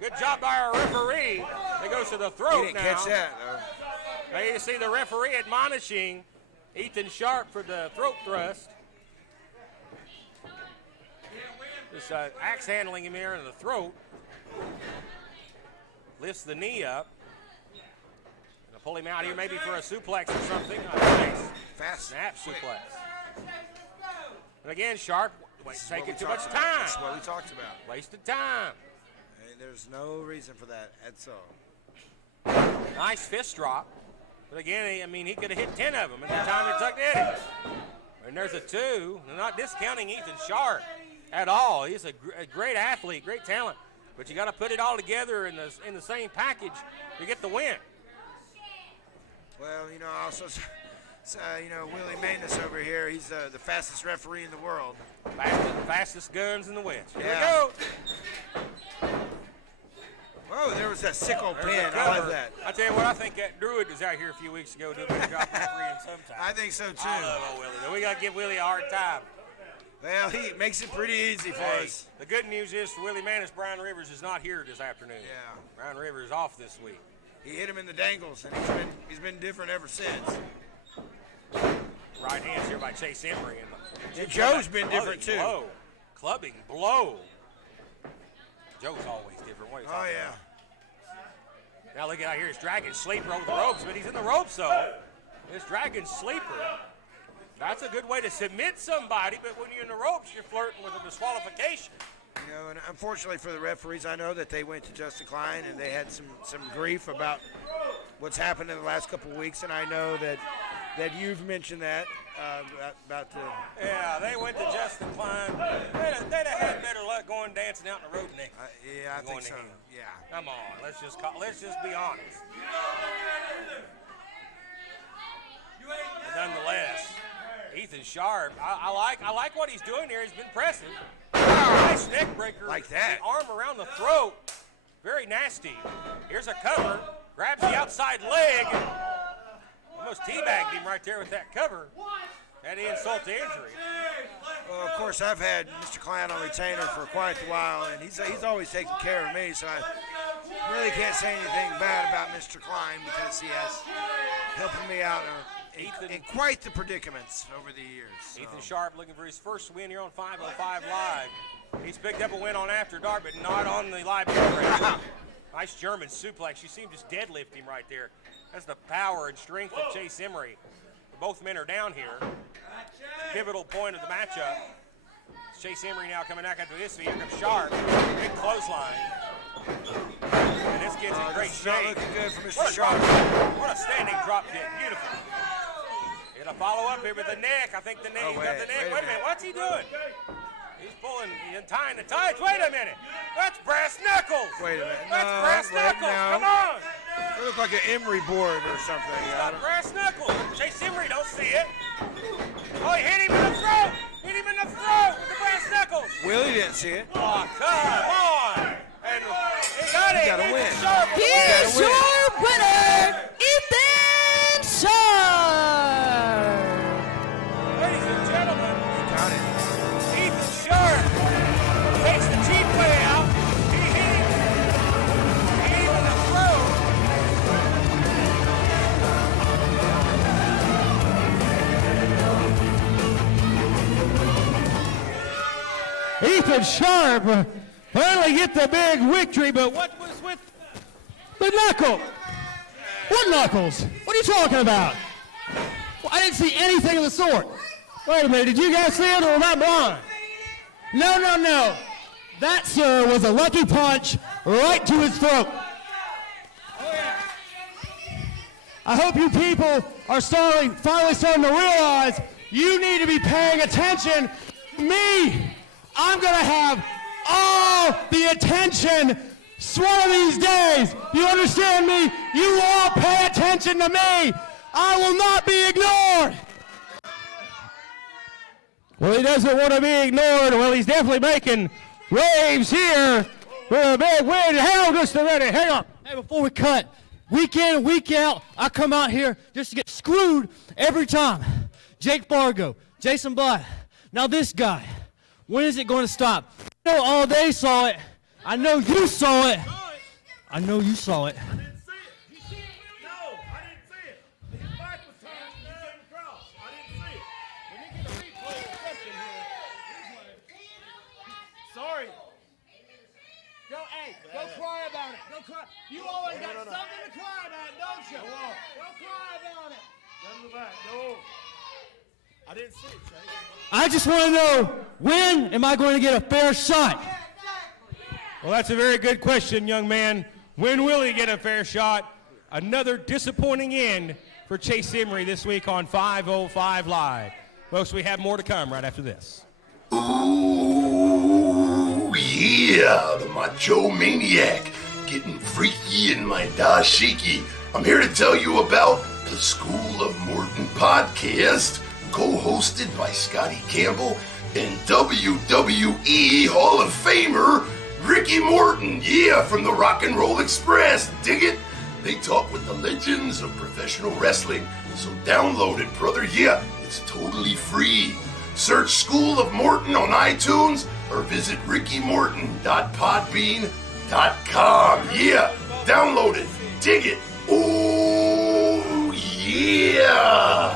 Good job by our referee. It goes to the throat He didn't now. catch that, though. Now you see the referee admonishing Ethan Sharp for the throat thrust. Just axe handling him here in the throat. Lifts the knee up. Gonna pull him out here maybe for a suplex or something. Nice Fast. snap suplex. And again, Sharp taking too much time. That's what we talked about. Wasted time. And there's no reason for that at all. Nice fist drop. But again, I mean, he could have hit 10 of them at the time it took to hit it. And there's a 2. They're not discounting Ethan Sharp at all. He's a great athlete, great talent. But you got to put it all together in the same package to get the win. Well, you know, also, Willie Manus over here, he's the fastest referee in the world. Fastest guns in the West. Here Yeah. we go. Whoa, there was that sickle There's pin. the I like cover. that. I tell you what, I think that Druid was out here a few weeks ago doing a good job refereeing sometimes. I think so, too. I love old Willie. We got to give Willie a hard time. Well, he makes it pretty easy for us. The good news is for Willie Manus, Brian Rivers is not here this afternoon. Yeah. Brian Rivers is off this week. He hit him in the dangles, and he's been different ever since. Right hands here by Chase Emery. And Joe's been different, too. Blow. Clubbing blow. Joe's always different. What are you talking about? Now look out here, his Dragon Sleeper over the ropes, but he's in the ropes though. This Dragon Sleeper, that's a good way to submit somebody, but when you're in the ropes, you're flirting with a disqualification. You know, and unfortunately for the referees, I know that they went to Justin Klein and they had some grief about what's happened in the last couple of weeks, and I know that you've mentioned that about the. Yeah, they went to Justin Klein. They'd have had better luck going dancing out in the road than I think so. Yeah. Come on, let's just be honest. But nonetheless, Ethan Sharp, I like what he's doing here. He's been pressing. Nice neck breaker. Like that. The arm around the throat. Very nasty. Here's a cover. Grabs the outside leg. Almost teabagged him right there with that cover. Had insult to injury. Well, of course, I've had Mr. Klein on retainer for quite a while, and he's always taken care of me, so I really can't say anything bad about Mr. Klein because he has helping me out in quite the predicaments over the years. So. Ethan Sharp looking for his first win here on 505 Live. He's picked up a win on After Dark, but not on the live program. Nice German suplex. You see him just deadlift him right there. That's the power and strength of Chase Emery. Both men are down here. Pivotal point of the matchup. Chase Emery now coming back after this. Here comes Sharp. Big clothesline. And this kid's in great shape. Not looking good for Mr. Sharp. What a standing drop kick. Beautiful. Gonna follow up here with the neck. I think the neck. He's got the neck. Wait a minute. What's he doing? He's pulling, he's tying the tights. Wait a minute. That's brass knuckles. Wait a minute. That's brass knuckles. Come on. It looks like an Emery board or something. He's got brass knuckles. Chase Emery don't see it. Oh, he hit him in the throat. Hit him in the throat with the brass knuckles. Willie didn't see it. Oh, come on. And he got gotta win. Here's your winner, Ethan Sharp. Ladies and gentlemen, Got it. Ethan Sharp takes the cheap way out. He hit him in the throat. Ethan Sharp finally get the big victory, but what was with the knuckle? What knuckles? What are you talking about? Well, I didn't see anything of the sort. Wait a minute, did you guys see it or was I blind? No. That, sir, was a lucky punch right to his throat. Oh, yeah. I hope you people are finally starting to realize you need to be paying attention to me. I'm going to have all the attention one of these days. You understand me? You all pay attention to me. I will not be ignored. Well, he doesn't want to be ignored. Well, he's definitely making waves here for a big win. Hang on just a minute. Hang on. Hey, before we cut, week in and week out, I come out here just to get screwed every time. Jake Fargo, Jason Blatt, now this guy. When is it going to stop? I know all they saw it. I know you saw it. I know you saw it. Go cry about it. Go cry. You always got something to cry about, don't you? Go cry about it. Go back. No. I didn't see it, Chase. I just want to know, when am I going to get a fair shot? Well, that's a very good question, young man. When will he get a fair shot? Another disappointing end for Chase Emery this week on 505 Live. Folks, we have more to come right after this. Ooh, yeah, the Macho Maniac, getting freaky in my dashiki. I'm here to tell you about the School of Morton podcast, co-hosted by Scotty Campbell and WWE Hall of Famer Ricky Morton. Yeah, from the Rock and Roll Express. Dig it? They talk with the legends of professional wrestling. So download it, brother. Yeah, it's totally free. Search School of Morton on iTunes or visit rickymorton.podbean.com. Yeah, download it. Dig it. Oh, yeah.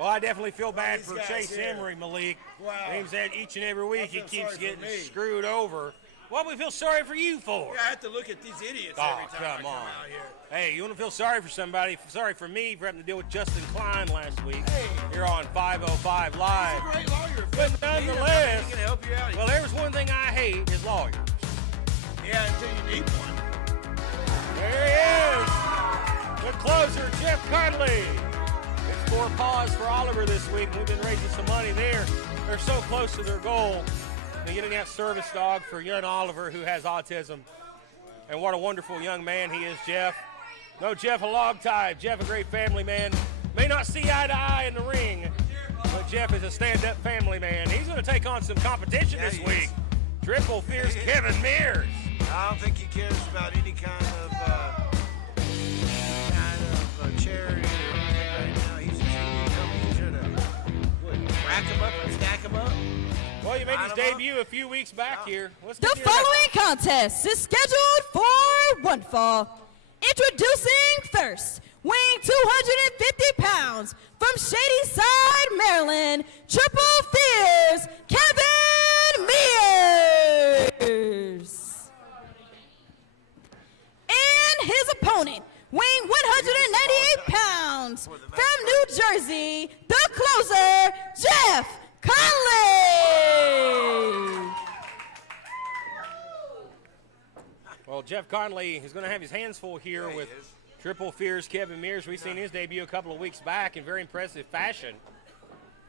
Well, I definitely feel bad for Chase Emery, Malik. Wow. Seems that each and every week he keeps getting screwed over. What we feel sorry for you for? Yeah, I have to look at these idiots every time I come out here. Hey, you want to feel sorry for somebody? Sorry for me for having to deal with Justin Klein last week. Here on 505 Live. He's a great lawyer. But nonetheless, he can help you out. Well, there's one thing I hate is lawyers. Yeah, until you need one. There he is. The closer, Jeff Conley. It's 4 paws for Oliver this week. We've been raising some money there. They're so close to their goal. They're getting that service dog for young Oliver who has autism. And what a wonderful young man he is, Jeff. No, Jeff a log tie. Jeff a great family man. May not see eye to eye in the ring, but Jeff is a stand-up family man. He's going to take on some competition this week. Triple Fierce Kevin Mears. I don't think he cares about any kind of charity or anything right now. He's just here to rack him up and stack him up. Well, you made his debut a few weeks back here. The following contest is scheduled for one fall. Introducing first, weighing 250 pounds, from Shadyside, Maryland, Triple Fierce, Kevin Mears. And his opponent, weighing 198 pounds, from New Jersey, the closer, Jeff Conley. Well, Jeff Conley is going to have his hands full here with Triple Fierce Kevin Mears. We've seen his debut a couple of weeks back in very impressive fashion.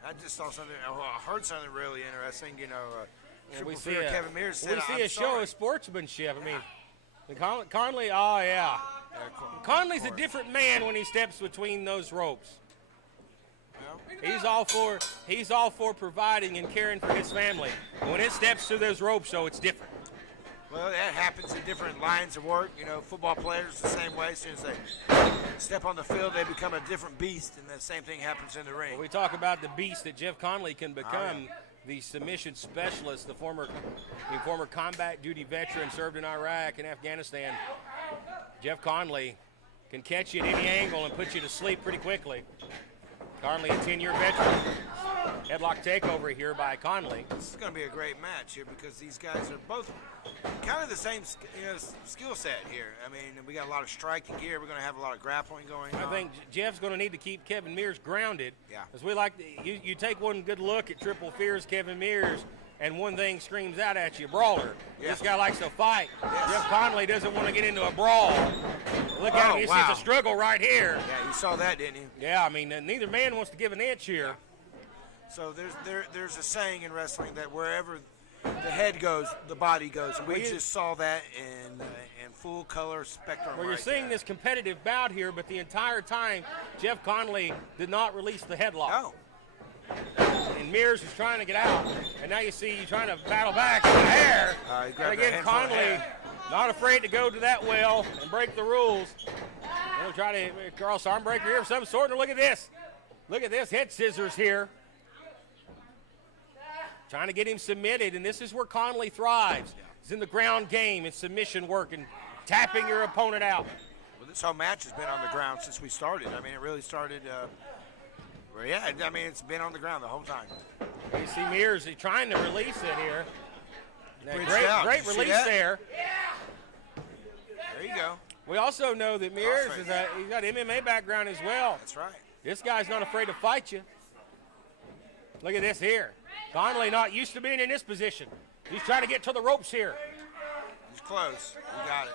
I just saw something. I heard something really interesting. You know, we see Kevin Mears said, we see a show of sportsmanship. I mean, Conley. Oh yeah, Conley's a different man when he steps between those ropes. He's all for providing and caring for his family. When it steps through those ropes, though, it's different. Well, that happens in different lines of work. You know, football players the same way. As soon as they step on the field, they become a different beast, and the same thing happens in the ring. Well, we talk about the beast that Jeff Conley can become. The submission specialist, the former combat duty veteran, served in Iraq and Afghanistan. Jeff Conley can catch you at any angle and put you to sleep pretty quickly. Conley, a 10-year veteran. Headlock takeover here by Conley. This is going to be a great match here because these guys are both kind of the same skill set here. I mean, we got a lot of striking gear. We're going to have a lot of grappling going on. I think Jeff's going to need to keep Kevin Mears grounded. Yeah. Because we like you take one good look at Triple Fear's Kevin Mears, and one thing screams out at you, brawler. Yes. This guy likes to fight. Yes. Jeff Conley doesn't want to get into a brawl. Look at him. You see the struggle right here. Yeah, you saw that, didn't you? Yeah, I mean, neither man wants to give an inch here. So there's a saying in wrestling that wherever the head goes, the body goes. And we just saw that in full color spectrum. Well, you're seeing this competitive bout here, but the entire time, Jeff Conley did not release the headlock. No. And Mears was trying to get out, and now you see you trying to battle back in the hair. And again, Conley not afraid to go to that well and break the rules. They'll try to cross arm breaker here of some sort. And look at this. Look at this head scissors here. Trying to get him submitted, and this is where Conley thrives. It's in the ground game and submission work and tapping your opponent out. Well, this whole match has been on the ground since we started. I mean, it really started. I mean, it's been on the ground the whole time. You see Mears trying to release it here. Great release there. There you go. We also know that Mears he's got an MMA background as well. That's right. This guy's not afraid to fight you. Look at this here. Conley not used to being in this position. He's trying to get to the ropes here. He's close. He got it.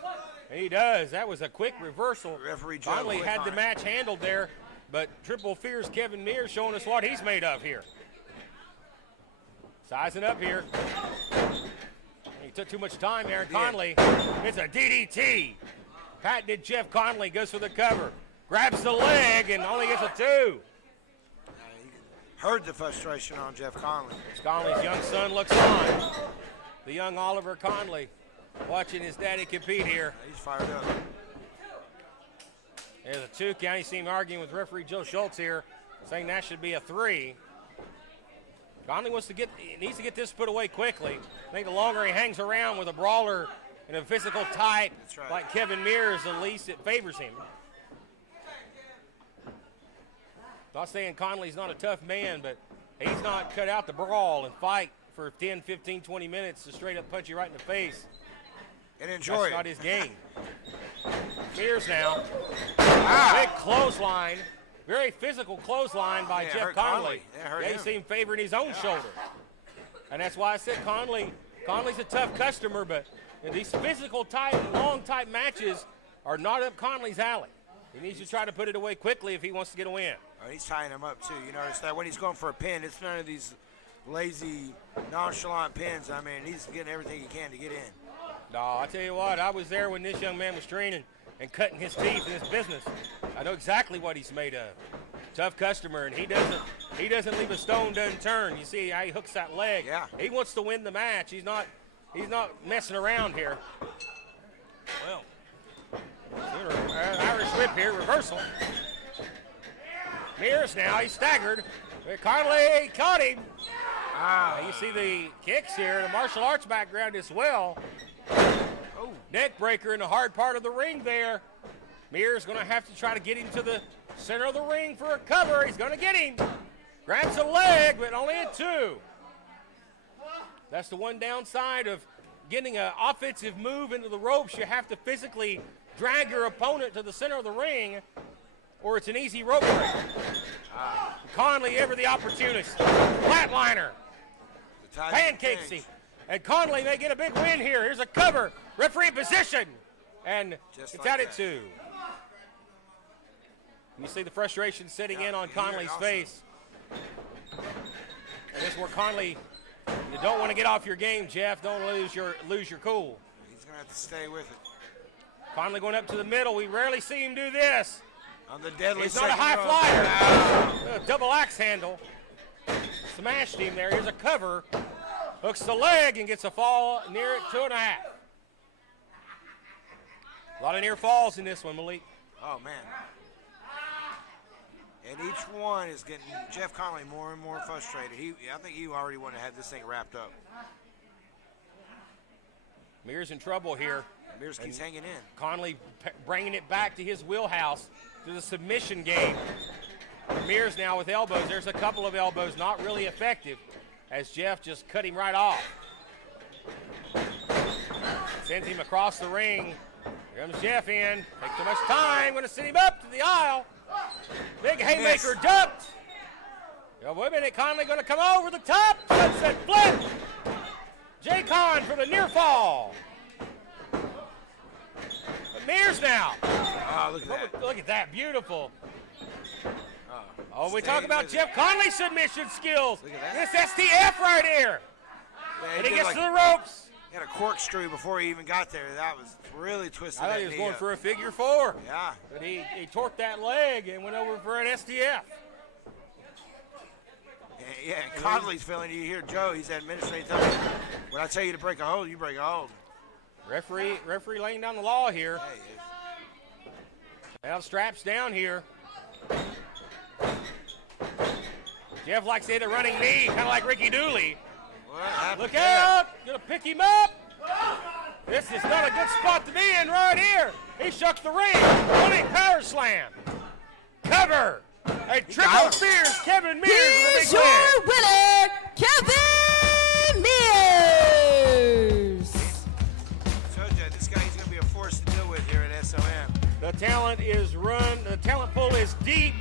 And he does. That was a quick reversal. Referee Conley had the match handled there, but Triple Fear's Kevin Mears showing us what he's made of here. Sizing up here. He took too much time there. Conley, it's a DDT. Patented Jeff Conley goes for the cover. Grabs the leg and only gets a 2. Heard the frustration on Jeff Conley. Conley's young son looks on. The young Oliver Conley watching his daddy compete here. He's fired up. There's a 2 count. You see him arguing with referee Joe Schultz here, saying that should be a 3. Conley needs to get this put away quickly. I think the longer he hangs around with a brawler in a physical type like Kevin Mears, the least it favors him. Not saying Conley's not a tough man, but he's not cut out to brawl and fight for 10, 15, 20 minutes to straight up punch you right in the face. And enjoy That's it. not his game. Mears now. Big clothesline. Very physical clothesline by Jeff Conley. You see him favoring his own shoulder. And that's why I said Conley's a tough customer, but these physical type, long type matches are not up Conley's alley. He needs to try to put it away quickly if he wants to get a win. Oh, he's tying him up, too. You notice that when he's going for a pin, it's none of these lazy, nonchalant pins. I mean, he's getting everything he can to get in. No, I tell you what, I was there when this young man was training and cutting his teeth in his business. I know exactly what he's made of. Tough customer, and he doesn't leave a stone unturned. You see how he hooks that leg. Yeah. He wants to win the match. He's not messing around here. Well, Irish whip here, reversal. Mears now, he's staggered. Conley caught him. You see the kicks here, the martial arts background as well. Neck breaker in the hard part of the ring there. Mears going to have to try to get him to the center of the ring for a cover. He's going to get him. Grabs a leg, but only a 2. That's the one downside of getting an offensive move into the ropes. You have to physically drag your opponent to the center of the ring, or it's an easy rope break. Conley ever the opportunist. Flatliner. Pancakes him. And Conley may get a big win here. Here's a cover. Referee position. And it's out at 2. You see the frustration setting in on Conley's face. And this is where Conley, you don't want to get off your game, Jeff. Don't lose your cool. He's going to have to stay with it. Conley going up to the middle. We rarely see him do this. On the deadly He's not a high flyer. Double axe handle. Smashed him there. Here's a cover. Hooks the leg and gets a fall near at 2.5. lot of near falls in this one, Malik. Oh, man. And each one is getting Jeff Conley more and more frustrated. I think he already wanted to have this thing wrapped up. Mears in trouble here. Mears keeps hanging in. Conley bringing it back to his wheelhouse, to the submission game. Mears now with elbows. There's a couple of elbows, not really effective, as Jeff just cut him right off. Sends him across the ring. Here comes Jeff in. Takes too much time. Going to send him up to the aisle. Big haymaker ducked. Wait a minute. Conley going to come over the top. Sunset flip. Jay Con for the near fall. But Mears now. Oh, look at that. Look at that. Beautiful. Oh, we talk about Jeff Conley's submission skills. Look at that. This STF right here. Yeah, And he gets to the ropes. He had a corkscrew before he even got there. That was really twisted. I thought he was going for a figure four. Yeah. But he torqued that leg and went over for an STF. Yeah, and Conley's feeling, you hear Joe, he said administrative time. When I tell you to break a hold, you break a hold. Referee laying down the law here. Now straps down here. Jeff likes to hit a running knee, kind of like Ricky Dooley. Look out! Gonna pick him up. This is not a good spot to be in right here. He shucks the ring. Running power slam. Cover. A triple Spears. Kevin Mears with a big Here's your winner, Kevin Mears. I told you, this guy's going to be a force to deal with here at SOM. The talent pool is deep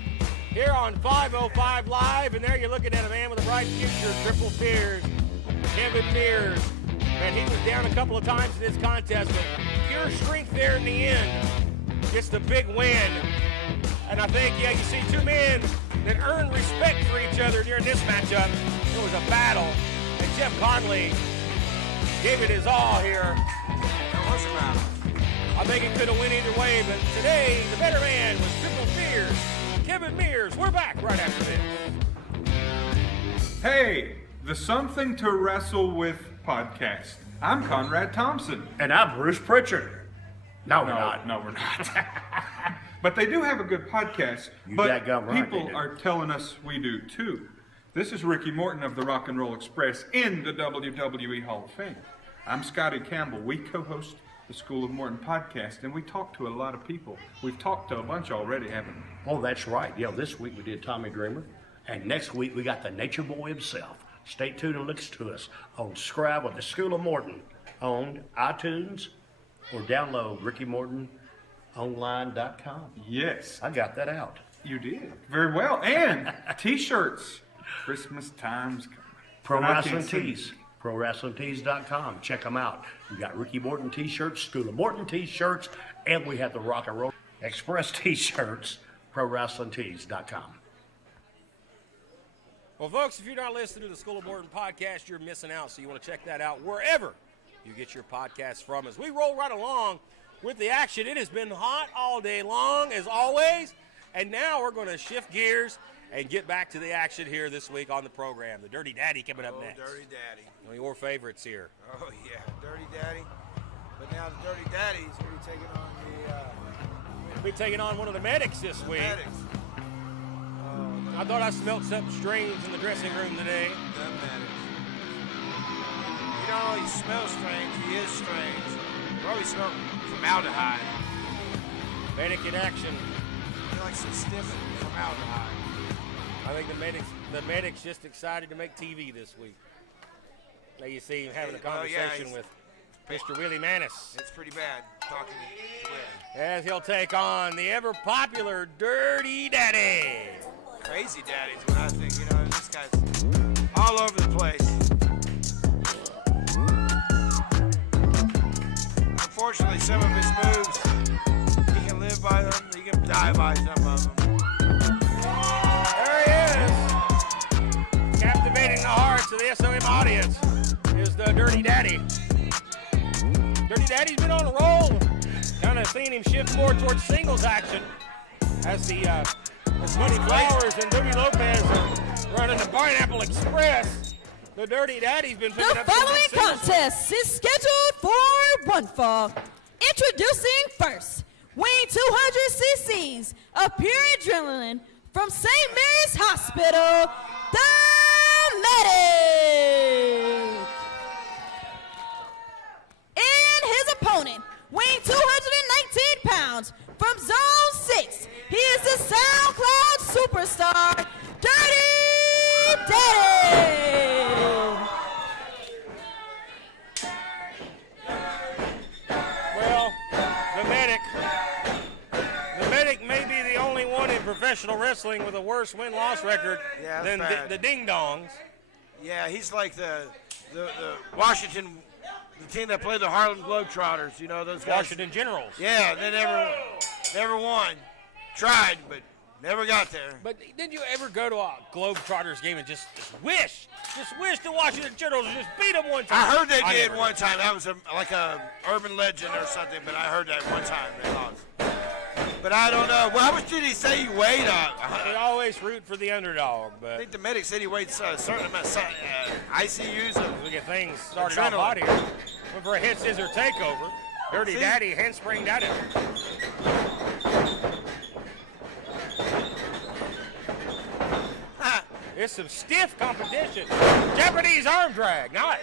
here on 505 Live, and there you're looking at a man with a bright future, triple Spears, Kevin Mears. And he was down a couple of times in this contest, but pure strength there in the end. Gets the big win. And I think, you see two men that earn respect for each other during this matchup. It was a battle, and Jeff Conley gave it his all here. That was a battle. I think it could have went either way, but today the better man was triple Spears. Kevin Mears. We're back right after this. Hey, the Something to Wrestle With podcast. I'm Conrad Thompson. And I'm Bruce Pritchard. No, we're not. No, we're not. But they do have a good podcast. You but dadgum right, people are telling us we do too. This is Ricky Morton of the Rock and Roll Express in the WWE Hall of Fame. I'm Scotty Campbell. We co-host the School of Morton podcast, and we talk to a lot of people. We've talked to a bunch already, haven't we? Oh, that's right. Yeah, this week we did Tommy Dreamer, and next week we got the Nature Boy himself. Stay tuned and listen to us on Scribe with the School of Morton on iTunes or download RickyMortonOnline.com. Yes. I got that out. You did. Very well. And T-shirts. Christmas time's coming. Pro Wrestling Tees. ProWrestlingTees.com. Check them out. We got Ricky Morton T-shirts, School of Morton T-shirts, and we have the Rock and Roll Express T-shirts. ProWrestlingTees.com. Well, folks, if you're not listening to the School of Morton podcast, you're missing out. So you want to check that out wherever you get your podcasts from. As we roll right along with the action, it has been hot all day long, as always. And now we're going to shift gears and get back to the action here this week on the program. The Dirty Daddy coming up next. Dirty Daddy. One of your favorites here. Oh, yeah, Dirty Daddy. But now the Dirty Daddy's going to be taking on We'll be taking on one of the medics this week. medics. I thought I smelled something strange in the dressing room today. The medics. You know, he smells strange. He is strange. Probably smelled formaldehyde. Medic in action. He likes some stiff formaldehyde. I think the medics just excited to make TV this week. Now you see him having a conversation with Mr. Willie Manis. It's pretty bad talking to Willie. As he'll take on the ever-popular Dirty Daddy. Crazy Daddy's what I think. You know, this guy's all over the place. Unfortunately, some of his moves, he can live by them, he can die by some of them. There he is. Captivating the hearts of the SOM audience is the Dirty Daddy. Dirty Daddy's been on a roll. Kind of seen him shift more towards singles action as Money Flowers and Doogie Lopez are running the Pineapple Express. The Dirty Daddy's been picking The up some following singles. contest is scheduled for one fall. Introducing first, weighing 200 cc's of pure adrenaline from St. Mary's Hospital, the Medic. And his opponent, weighing 219 pounds from Zone 6, he is the SoundCloud superstar, Dirty Daddy. Well, the Medic may be the only one in professional wrestling with a worse win-loss record than the Ding Dongs. Yeah, he's like the Washington, the team that played the Harlem Globetrotters. You know those guys. Washington Generals. Yeah, they never won. Tried, but never got there. But did you ever go to a Globetrotters game and just wish the Washington Generals would just beat them one time? I heard they did never one time. That was like a urban legend or something, but I heard that one time they lost. But I don't know. Well, how much did he say he weighed? They always root for the underdog, I but think the Medic said he weighed a certain amount of ICUs. we get things started off hot here. Went for a hit scissor takeover. Dirty Daddy handspringed at him. It's some stiff competition. Japanese arm drag, nice.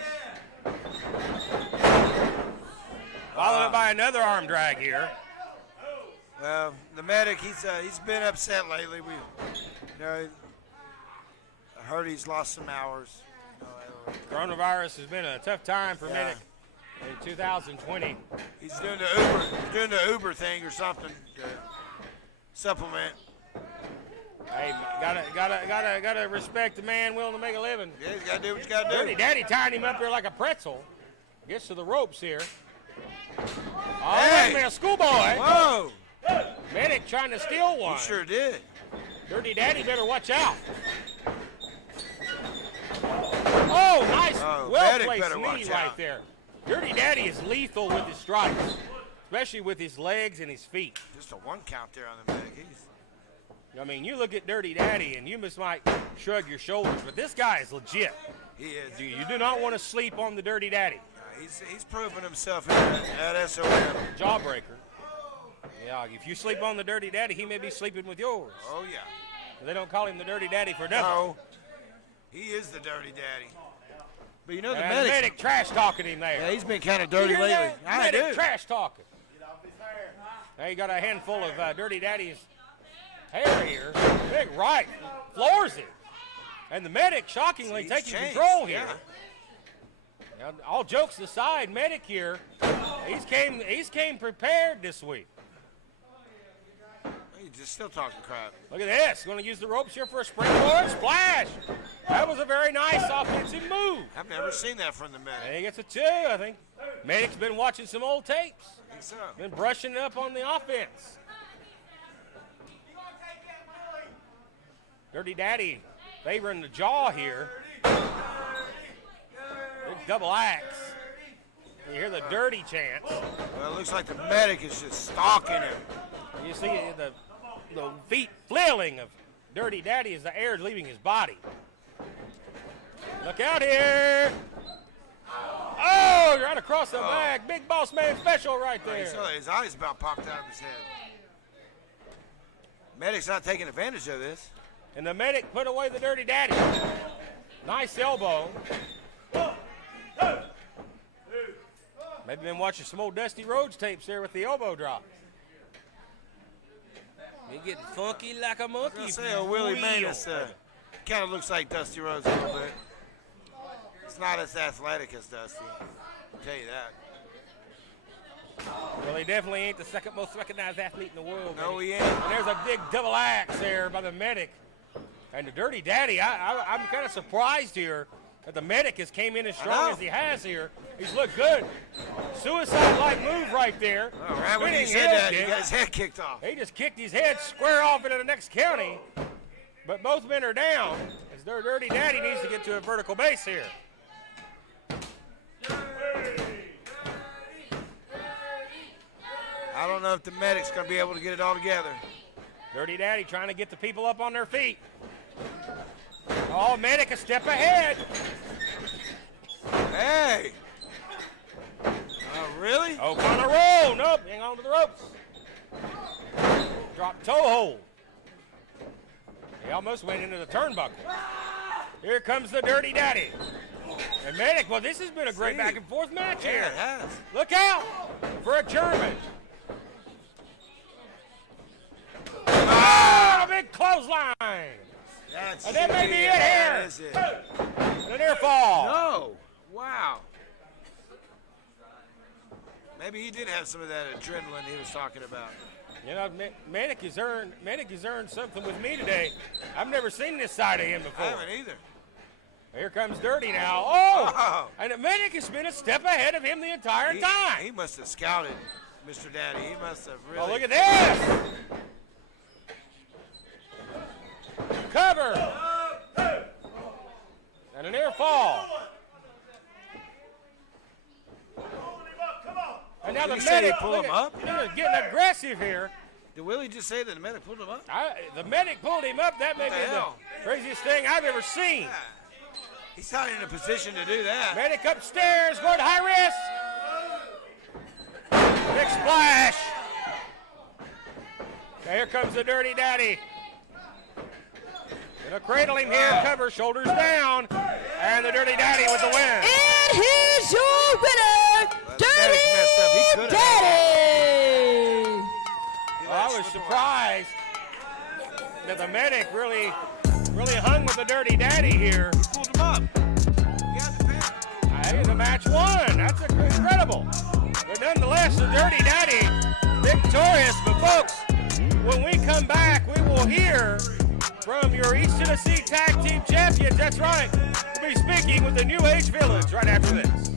Followed by another arm drag here. Well, the Medic, he's been upset lately. I heard he's lost some hours. Coronavirus has been a tough time for Medic in 2020. He's doing the Uber thing or something to supplement. Hey, gotta respect the man willing to make a living. Yeah, he's gotta do what you gotta do. Dirty Daddy tying him up here like a pretzel. Gets to the ropes here. Oh, Hey! man, a schoolboy. Whoa! Medic trying to steal one. He sure did. Dirty Daddy better watch out. Oh, nice, well-placed knee right there. Dirty Daddy is lethal with his strikes, especially with his legs and his feet. Just a one count there on the Medic. I mean, you look at Dirty Daddy and you just might shrug your shoulders, but this guy is legit. He is. You do not want to sleep on the Dirty Daddy. He's proven himself at SOM. Jawbreaker. Yeah, if you sleep on the Dirty Daddy, he may be sleeping with yours. Oh, yeah. They don't call him the Dirty Daddy for nothing. No, he is the Dirty Daddy. But you know the And Medic trash talking him there. Yeah, he's been kind of dirty lately. I Medic do. trash talking. Now you got a handful of Dirty Daddy's hair here. Big right. Floors it. And the Medic shockingly taking control here. Now, all jokes aside, Medic here, he's came prepared this week. He's just still talking crap. Look at this. Going to use the ropes here for a springboard splash. That was a very nice offensive move. I've never seen that from the Medic. And he gets a 2, I think. Medic's been watching some old tapes. I think so. Been brushing up on the offense. Dirty Daddy favoring the jaw here. Big double axe. You hear the dirty chants. Well, it looks like the Medic is just stalking him. You see the feet flailing of Dirty Daddy as the air is leaving his body. Look out here. Oh, right across the back. Big boss man special right there. His eyes about popped out of his head. Medic's not taking advantage of this. And the Medic put away the Dirty Daddy. Nice elbow. Maybe been watching some old Dusty Rhodes tapes there with the elbow drop. He getting funky like a monkey. I was gonna say, Willie Manus kind of looks like Dusty Rhodes a little bit. It's not as athletic as Dusty. I'll tell you that. Well, he definitely ain't the second most recognized athlete in the world. No, he ain't. And there's a big double axe there by the Medic. And the Dirty Daddy, I'm kind of surprised here that the Medic has came in as strong as he has here. He's looked good. Suicide-like move right there. Oh, right when he said that, he got his head kicked off. He just kicked his head square off into the next county. But both men are down as their Dirty Daddy needs to get to a vertical base here. I don't know if the Medic's going to be able to get it all together. Dirty Daddy trying to get the people up on their feet. Oh, Medic a step ahead. Hey. All Really? O'Connor roll. Nope, hang on to the ropes. Drop toe hold. He almost went into the turnbuckle. Here comes the Dirty Daddy. And Manic, well, this has been a great back and forth match here. It has. Look out for a German. A big clothesline. And that may be it here. That is it. And a near fall. No. Wow. Maybe he did have some of that adrenaline he was talking about. You know, Manic has earned something with me today. I've never seen this side of him before. I haven't either. Here comes Dirty now. Oh! And Manic has been a step ahead of him the entire time. He must have scouted Mr. Daddy. He must have really. Oh, look at this! Cover! And a near fall. And now the medic pull him up. He's getting aggressive here. Did Willie just say that the medic pulled him up? The medic pulled him up. That may be the craziest thing I've ever seen. He's not in a position to do that. Medic upstairs, going to high risk. Big splash. Now here comes the Dirty Daddy. Gonna cradle him here, cover, shoulders down. And the Dirty Daddy with the win. And here's your winner, Dirty Daddy. Well, I was surprised that the medic really hung with the Dirty Daddy here. He pulled him up. He had the pin. Hey, the match won. That's incredible. But nonetheless, the Dirty Daddy victorious. But folks, when we come back, we will hear from your East Tennessee Tag Team Champions. That's right. We'll be speaking with the New Age Village right after this.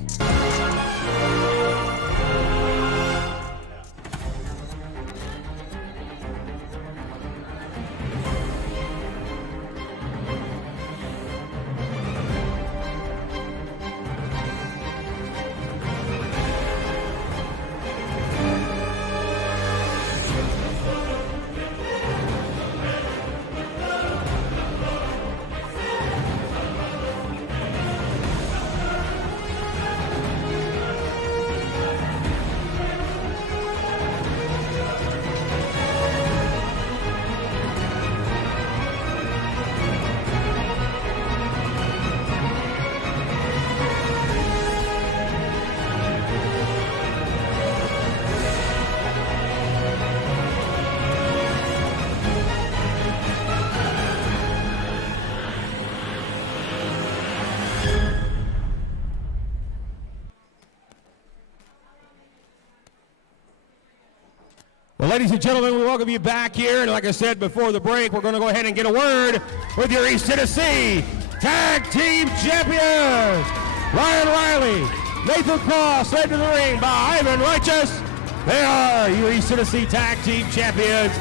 Well, ladies and gentlemen, we welcome you back here. And like I said before the break, we're going to go ahead and get a word with your East Tennessee Tag Team Champions. Ryan Riley, Nathan Cross, led to the ring by Ivan Righteous. They are your East Tennessee Tag Team Champions,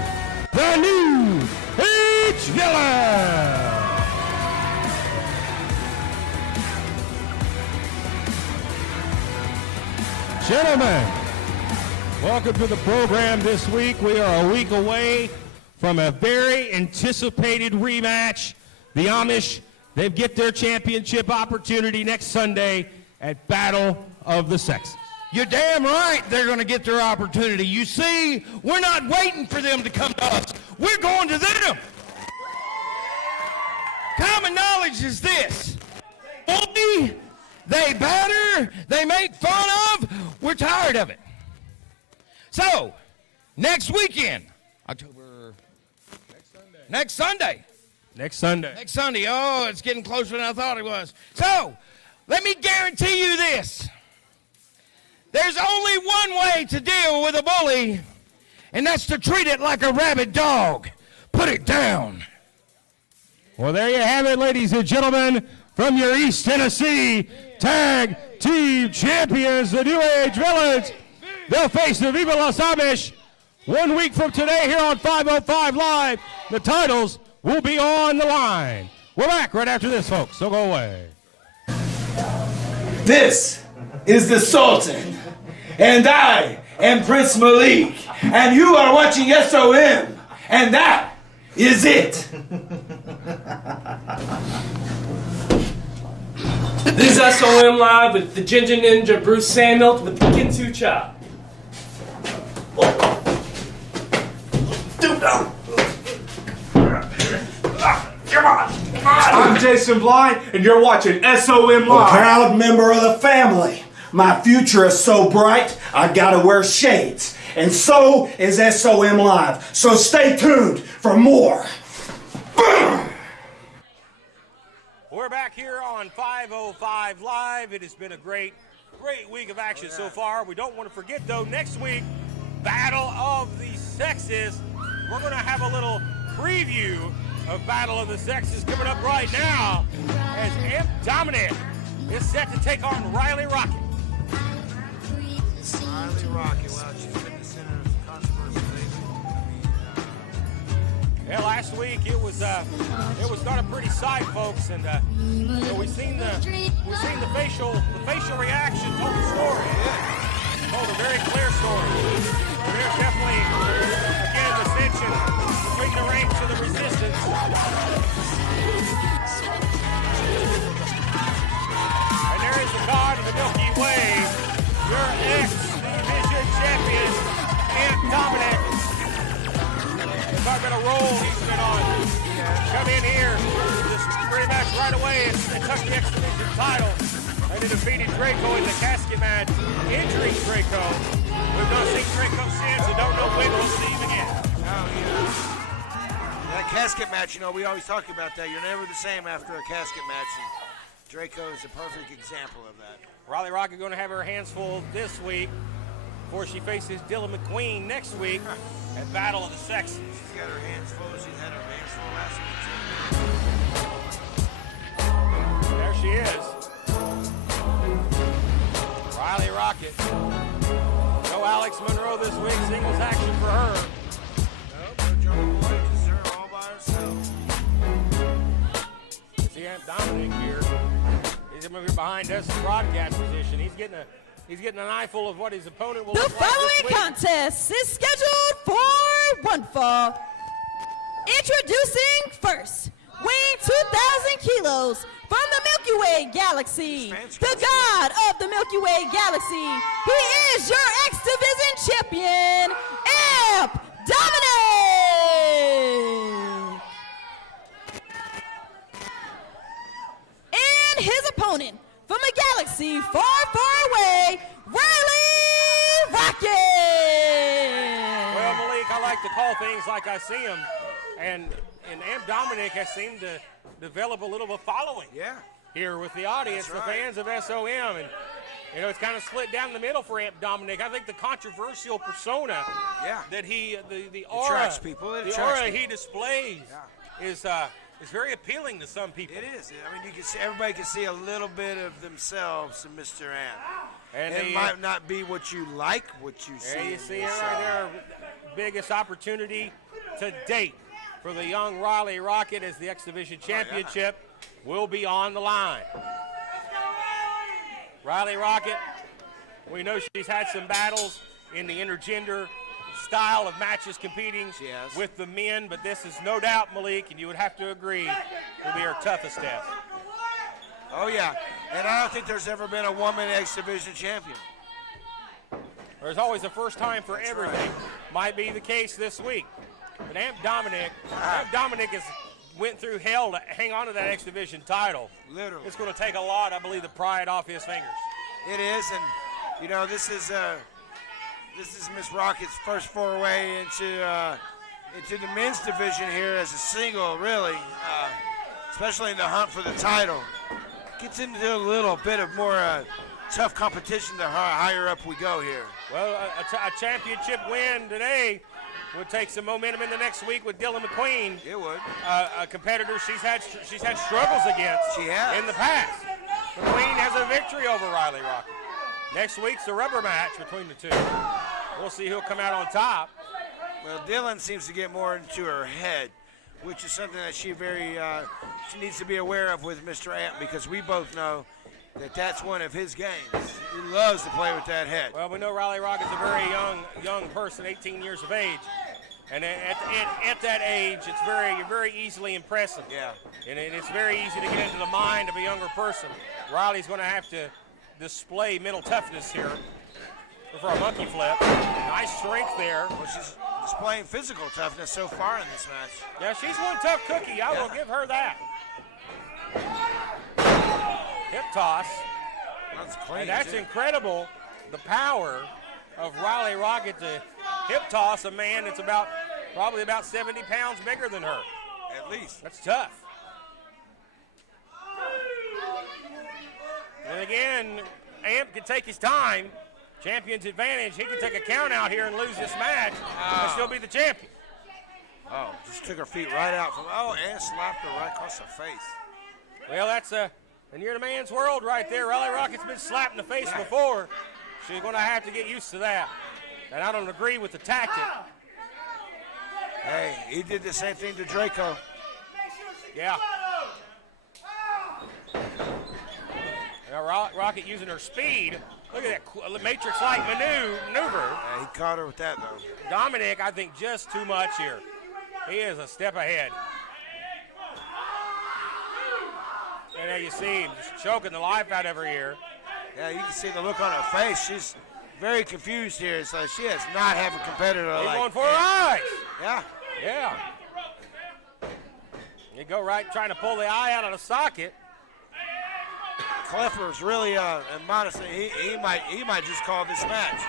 the New Age Village. Gentlemen, welcome to the program this week. We are a week away from a very anticipated rematch. The Amish, they get their championship opportunity next Sunday at Battle of the Sexes. You're damn right they're going to get their opportunity. You see, we're not waiting for them to come to us. We're going to them. Common knowledge is this. Bully, they batter, they make fun of. We're tired of it. So, next weekend, Next Sunday. Oh, it's getting closer than I thought it was. So, let me guarantee you this. There's only one way to deal with a bully, and that's to treat it like a rabid dog. Put it down. Well, there you have it, ladies and gentlemen, from your East Tennessee Tag Team Champions, the New Age Village. They'll face the Viva Los Amish 1 week from today here on 505 Live. The titles will be on the line. We're back right after this, folks, so go away. This is the Sultan, and I am Prince Malik, and you are watching SOM, and that is it. This is SOM Live with the Ginger Ninja Bruce Samuel with the Kinsu Chop. Come on. I'm Jason Blind, and you're watching SOM A Live. proud member of the family. My future is so bright, I gotta wear shades. And so is SOM Live. So stay tuned for more. We're back here on 505 Live. It has been a great week of action so far. We don't want to forget, though, next week, Battle of the Sexes. We're going to have a little preview of Battle of the Sexes coming up right now as Imp Dominic is set to take on Riley Rocket. Riley Rocket, well, she's been the center of controversy lately. Yeah, last week it was not a pretty sight, folks, and we've seen the facial reaction told the story. Told a very clear story. There's definitely again dissension between the ranks of the resistance. And there is the god of the Milky Way, your ex-division champion, Imp Dominic. Talk about a role he's been on. Come in here, just pretty much right away and took the X Division title. And then defeated Draco in the casket match, injuring Draco. We've not seen Draco since and don't know when we'll see him again. That casket match, we always talk about that. You're never the same after a casket match. And Draco is a perfect example of that. Riley Rocket going to have her hands full this week before she faces Dylan McQueen next week at Battle of the Sexes. She's got her hands full. She's had her hands full last week, too. There she is. Riley Rocket. No Alex Monroe this week. Singles action for her. No Jungle Boy. Just her all by herself. See Aunt Dominic here. He's moving behind us broadcast position. He's getting an eyeful of what his opponent will The look like following this week. contest is scheduled for one fall. Introducing first, weighing 2,000 kilos from the Milky Way Galaxy, the god of the Milky Way Galaxy. He is your X-Division champion, Imp Dominic. And his opponent, from a galaxy far, far away, Riley Rocket. Well, Malik, I like to call things like I see them, and Imp Dominic has seemed to develop a little of a following. Yeah. Here with the audience, the fans of SOM, and it's kind of split down the middle for Imp Dominic. I think the controversial persona that he, the aura, attracts people. It the attracts aura people. he displays is very appealing to some people. It is. I mean, you can see everybody can see a little bit of themselves in Mr. Ant. And it might not be what you like, what you see. There you see it right there. Biggest opportunity to date for the young Riley Rocket as the X Division Championship will be on the line. Riley Rocket, we know she's had some battles in the intergender style of matches competing with the men, but this is no doubt, Malik, and you would have to agree, will be her toughest test. Oh, yeah. And I don't think there's ever been a woman X Division champion. There's always a first time for everything. Might be the case this week. But Imp Dominic has went through hell to hang on to that X Division title. Literally. It's going to take a lot, I believe, the pride off his fingers. It is, and this is Miss Rocket's first foray into the men's division here as a single, really, especially in the hunt for the title. Gets into a little bit of more tough competition the higher up we go here. Well, a championship win today would take some momentum in the next week with Dylan McQueen. It would. A competitor she's had struggles against in the past. McQueen has a victory over Riley Rocket. Next week's a rubber match between the two. We'll see who'll come out on top. Well, Dylan seems to get more into her head, which is something that she needs to be aware of with Mr. Ant, because we both know that that's one of his games. He loves to play with that head. Well, we know Riley Rocket's a very young person, 18 years of age. And at that age, it's very easily impressive. Yeah. And it's very easy to get into the mind of a younger person. Riley's going to have to display mental toughness here for a monkey flip. Nice strength there. Well, she's displaying physical toughness so far in this match. Yeah, she's one tough cookie. I will give her that. Hip toss. That's clean. And that's too. incredible, the power of Riley Rocket to hip toss a man that's probably about 70 pounds bigger than her. At least. That's tough. And again, Amp can take his time. Champion's advantage. He can take a count out here and lose this match and still be the champion. Oh, just took her feet right out from. Oh, and slapped her right across the face. Well, that's and you're in a man's world right there. Riley Rocket's been slapped in the face before. She's going to have to get used to that. And I don't agree with the tactic. Hey, he did the same thing to Draco. Yeah. Now Rocket using her speed. Look at that matrix-like maneuver. Yeah, he caught her with that, though. Dominic, I think, just too much here. He is a step ahead. And there you see him just choking the life out of her here. Yeah, you can see the look on her face. She's very confused here. So she does not have a competitor. He's like going for her eyes. Yeah. Yeah. You go right trying to pull the eye out of the socket. Klepper's really, and modestly, he might just call this match.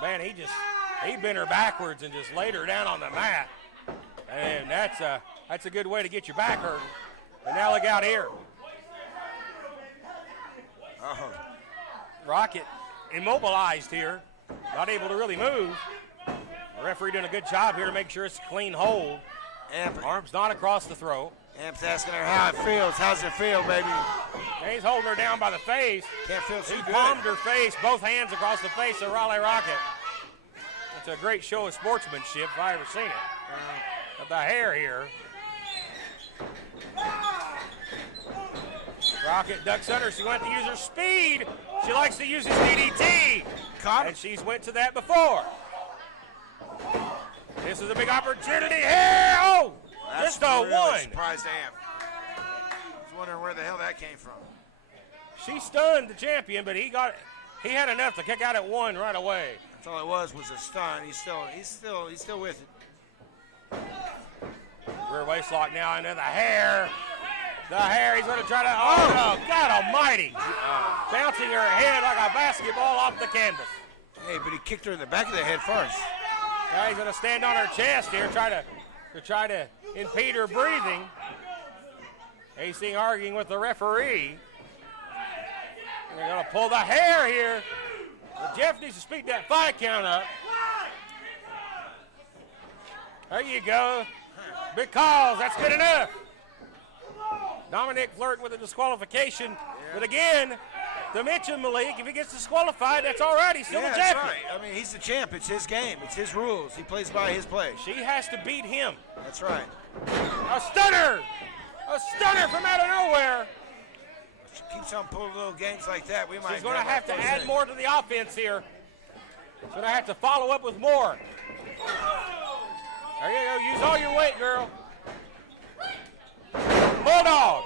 Man, he bent her backwards and just laid her down on the mat. And that's a good way to get your back hurt. And now look out here. Rocket immobilized here, not able to really move. The referee doing a good job here to make sure it's a clean hold. Arms not across the throat. Amp's asking her how it feels. How's it feel, baby? And he's holding her down by the face. Can't feel too He good. palmed her face, both hands across the face of Riley Rocket. It's a great show of sportsmanship if I ever seen it. But the hair here. Rocket ducks under. She went to use her speed. She likes to use his DDT. And she's went to that before. This is a big opportunity here. Oh, That's just a really one. surprised Amp. I was wondering where the hell that came from. She stunned the champion, but he had enough to kick out at one right away. That's all it was a stun. He's still with it. Rear waist lock now into the hair. The hair, he's going to try to, oh, no, God almighty. Bouncing her head like a basketball off the canvas. Hey, but he kicked her in the back of the head first. Now he's going to stand on her chest here, try to impede her breathing. AC arguing with the referee. And they're going to pull the hair here. But Jeff needs to speed that 5 count up. There you go. Because that's good enough. Dominic flirting with a disqualification. But again, to mention Malik, if he gets disqualified, that's all right. He's still the champion. That's right. I mean, he's the champ. It's his game. It's his rules. He plays by his play. She has to beat him. That's right. A stunner! A stunner from out of nowhere. She keeps on pulling little games like that. We might. She's going to have to add more to the offense here. She's going to have to follow up with more. There you go. Use all your weight, girl. Bulldog.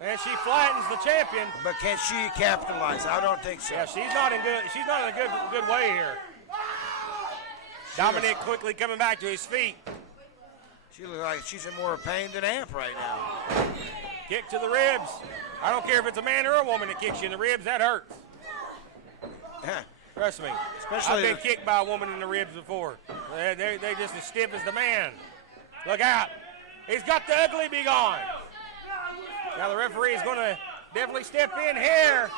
And she flattens the champion. But can she capitalize? I don't think so. Yeah, she's not in a good way here. Dominic quickly coming back to his feet. She looks like she's in more pain than Amp right now. Kick to the ribs. I don't care if it's a man or a woman that kicks you in the ribs, that hurts. Trust me. Especially I've been kicked by a woman in the ribs before. They're just as stiff as the man. Look out. He's got the ugly be gone. Now the referee is going to definitely step in here.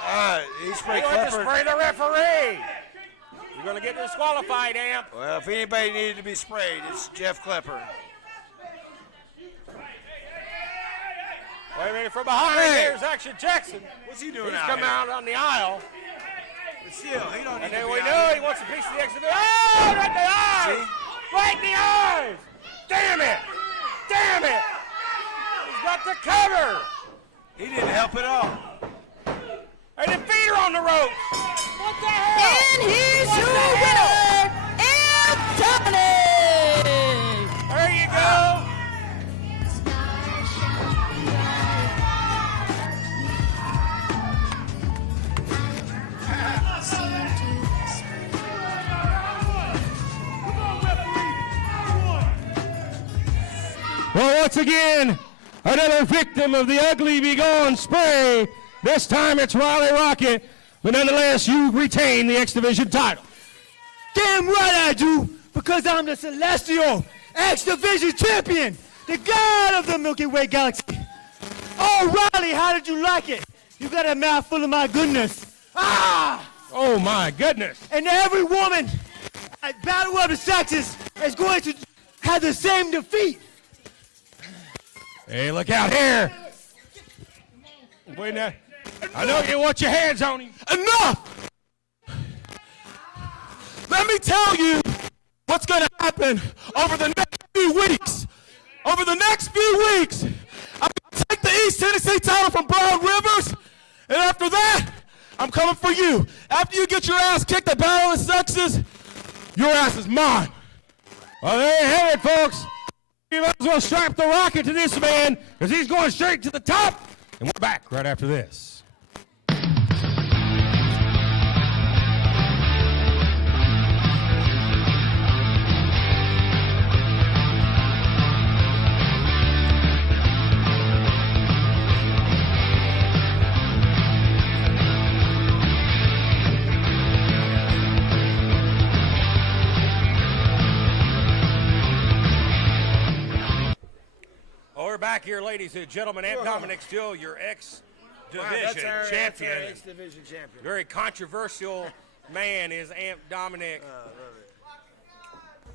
He's sprayed going to Klepper. spray the referee. You're going to get disqualified, Amp. Well, if anybody needed to be sprayed, it's Jeff Klepper. Wait a minute, from behind, there's Action Jackson. What's he doing He's out coming here? out on the aisle. But still, he don't need And to then be we out know here. he wants a piece of the exhibit. Oh, right in the eyes! Right in the eyes! Damn it! Damn it! He's got the cover! He didn't help at all. And the feet are on the ropes! What the hell? And here's your winner, Amp Dominic! Well, once again, another victim of the ugly be gone spray. This time it's Riley Rocket, but nonetheless, you retain the X Division title. Damn right I do, because I'm the Celestial X Division champion, the god of the Milky Way galaxy. Oh, Riley, how did you like it? You got a mouth full of my goodness. Ah! Oh, my goodness. And every woman at Battle of the Sexes is going to have the same defeat. Hey, look out here. Wait now. I know you want your hands on him. Enough! Let me tell you what's going to happen over the next few weeks. Over the next few weeks, I'm going to take the East Tennessee title from Brown Rivers, and after that, I'm coming for you. After you get your ass kicked at Battle of the Sexes, your ass is mine. Well, there you have it, folks. You might as well strap the rocket to this man, because he's going straight to the top. And we're back right after this. We're back here, ladies and gentlemen. Amp Dominic still your X-Division champion. That's our X-Division champion. Very controversial man is Amp Dominic.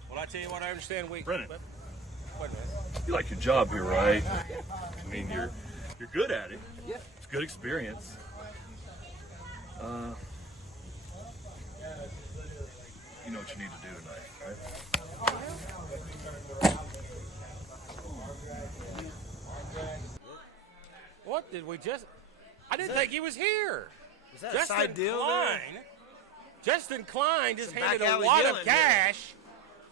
Well, I tell you what, I understand. Brennan, wait a minute. you like your job here, right? I mean, you're good at it. Yeah. It's a good experience. You know what you need to do tonight, right? What did we just? I didn't think he was here. Is that a side deal there? Justin Klein just Some handed back a alley wad dealing of cash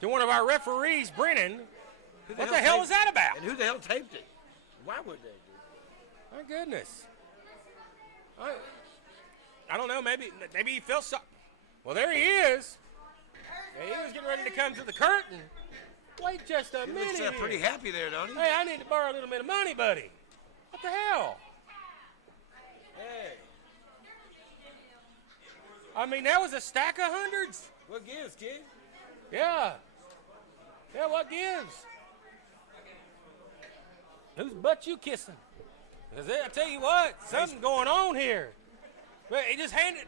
to one of our referees, Brennan. What the hell is that about? And who the hell taped it? Why would they do? My goodness. I don't know. Maybe he felt so. Well, there he is. Yeah, he was getting ready to come to the curtain. Wait just a minute. He looks pretty happy there, don't he? Hey, I need to borrow a little bit of money, buddy. What the hell? Hey. I mean, that was a stack of hundreds. What gives, kid? Yeah. Yeah, what gives? Whose butt you kissing? Because I tell you what, something's going on here. But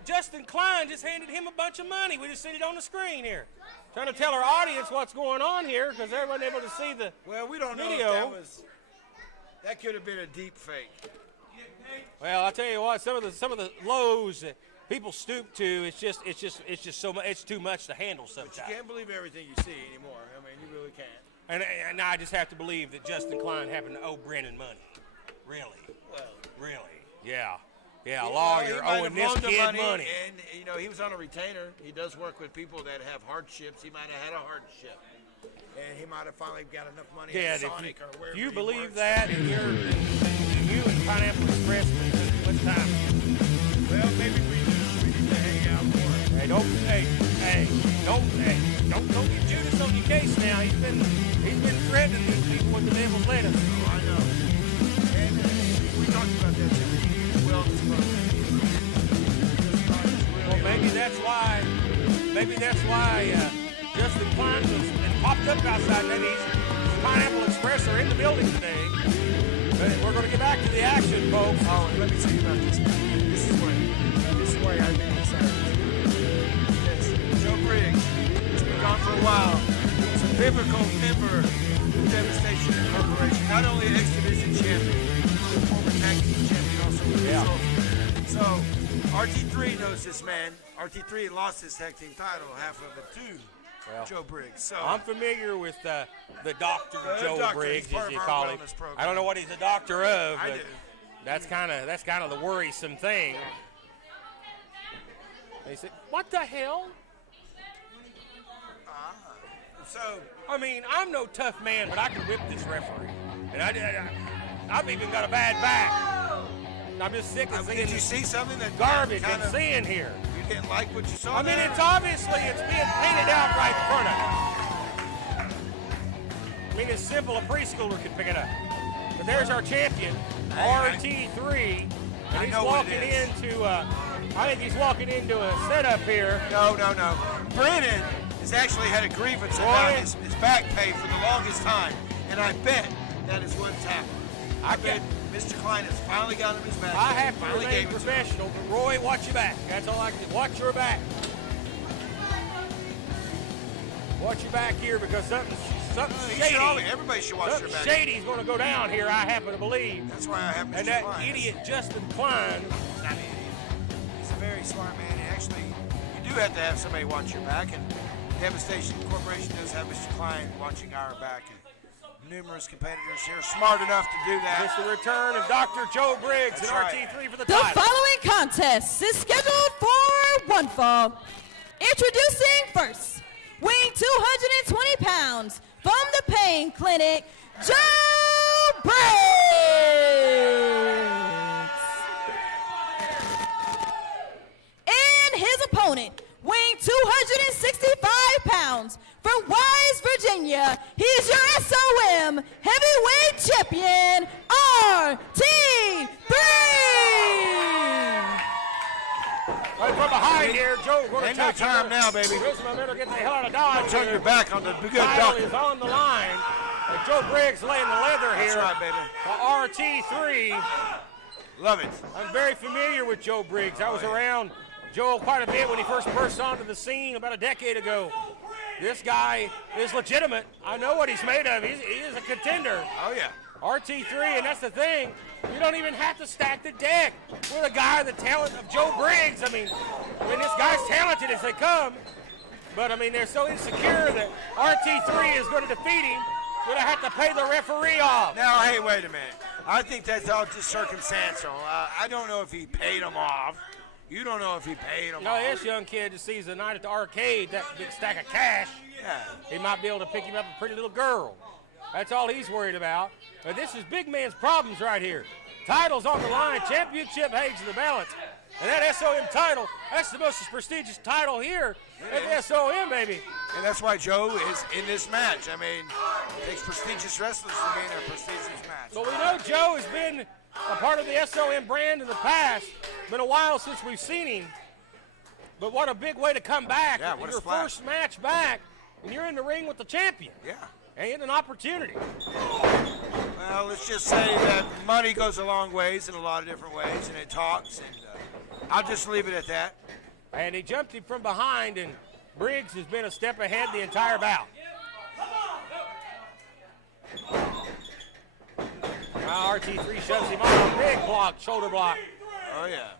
Justin Klein just handed him a bunch of money. We just seen it on the screen here. Trying to tell our audience what's going on here because they weren't able to see the Well, we don't know video. if that could have been a deep fake. Well, I tell you what, some of the lows that people stoop to, it's just so much. It's too much to handle sometimes. But you can't believe everything you see anymore. I mean, you really can't. And I just have to believe that Justin Klein happened to owe Brennan money. Really? Well, really? Yeah. Yeah, a lawyer owing this kid money. And, you know, he was on a retainer. He does work with people that have hardships. He might have had a hardship. And he might have finally got enough money at Sonic or wherever if you he believe works. that, and you and Pineapple Express, what's time? Well, maybe we need to hang out more. Hey, don't get Judas on your case now. He's been threatening these people with the devil's lettuce. Oh, I know. And we talked about that too. Well, maybe that's why Justin Klein was popped up outside. Maybe Pineapple Express are in the building today. But we're going to get back to the action, folks. Oh, and let me tell you about this. This is why I've been excited. Yes, Joe Briggs has been gone for a while. He's a biblical member of Devastation Incorporation. Not only an X-Division champion, but a former tag team champion also. So, RT3 knows this man. RT3 lost his tag team title, half of it to Joe Briggs. So I'm familiar with the doctor Joe doctor. Briggs, He's part as you of our call him. wellness program. I don't know what he's a doctor of, I but do. that's kind of the worrisome thing. They said, "What the hell?" So I mean, I'm no tough man, but I can whip this referee, and I've even got a bad back. I'm just sick of seeing. Did you see something that garbage kind I'm of, seeing here? You didn't like what you saw? I mean, there? it's obviously being painted out right in front of you. mean, it's simple. A preschooler could pick it up. But there's our champion, RT3, and he's walking into, I think he's walking into a setup here. No. Brennan has actually had a grievance about his back pay for the longest time, and I bet that is what's happened. I bet Mr. Klein has finally got him his back. I have to remain professional, but Roy, watch your back. That's all I can do. Watch your back. Watch your back here because something's shady. Everybody should watch their back. Shady's going to go down here, I happen to believe. That's why I have Mr. And that Klein. idiot Justin Klein. He's not an idiot. He's a very smart man. You do have to have somebody watch your back, and Devastation Corporation does have Mr. Klein watching our back. And numerous competitors here smart enough to do that. It's the return of Dr. Joe Briggs and RT3 for the title. The following contest is scheduled for one fall. Introducing first, weighing 220 pounds from the Pain Clinic, Joe Briggs. And his opponent, weighing 265 pounds from Wise, Virginia, he's your SOM heavyweight champion, RT3. Right from behind here, Joe. Ain't no time now, baby. Charisma better get the hell out of Dodge. Turn your back on the good title doctor. is on the line. And Joe Briggs laying the leather here. That's right, baby. For RT3. Love it. I'm very familiar with Joe Briggs. I was around Joe quite a bit when he first burst onto the scene about a decade ago. This guy is legitimate. I know what he's made of. He is a contender. Oh, yeah. RT3, and that's the thing. You don't even have to stack the deck with a guy the talent of Joe Briggs. I mean, this guy's talented as they come, but I mean, they're so insecure that RT3 is going to defeat him. Going to have to pay the referee off. Now, hey, wait a minute. I think that's all just circumstantial. I don't know if he paid him off. You don't know if he paid him off. This young kid just sees the night at the arcade, that big stack of cash. Yeah. He might be able to pick him up a pretty little girl. That's all he's worried about. But this is big man's problems right here. Title's on the line, championship hangs in the balance. And that SOM title, that's the most prestigious title here at the SOM, baby. And that's why Joe is in this match. I mean, it takes prestigious wrestlers to be in a prestigious match. But we know Joe has been a part of the SOM brand in the past. Been a while since we've seen him. But what a big way to come back. Yeah, what a your splash. first match back, and you're in the ring with the champion. Yeah. Ain't an opportunity. Well, let's just say that money goes a long ways in a lot of different ways, and it talks, and I'll just leave it at that. And he jumped him from behind, and Briggs has been a step ahead the entire bout. Now RT3 shoves him on. Big block, shoulder block. Oh, yeah.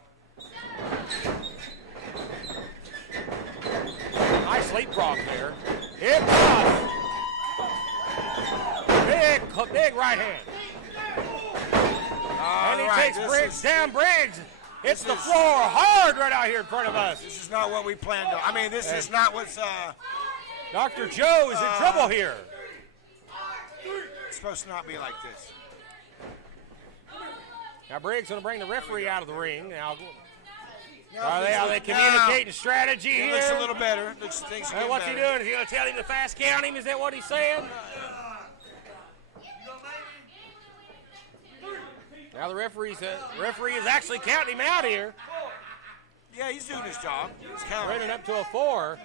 Nice leapfrog there. Hip toss. Big right hand. And he takes Briggs down. Briggs hits the floor hard right out here in front of us. This is not what we planned on. I mean, this is not what's... Dr. Joe is in trouble here. It's supposed to not be like this. Now Briggs going to bring the referee out of the ring. Now, are they communicating strategy here? It looks a little better. Looks things and what's he doing? Is he going to tell him to fast count him? Is that what he's saying? Now the referee is actually counting him out here. Yeah, he's doing his job. He's running up to a 4.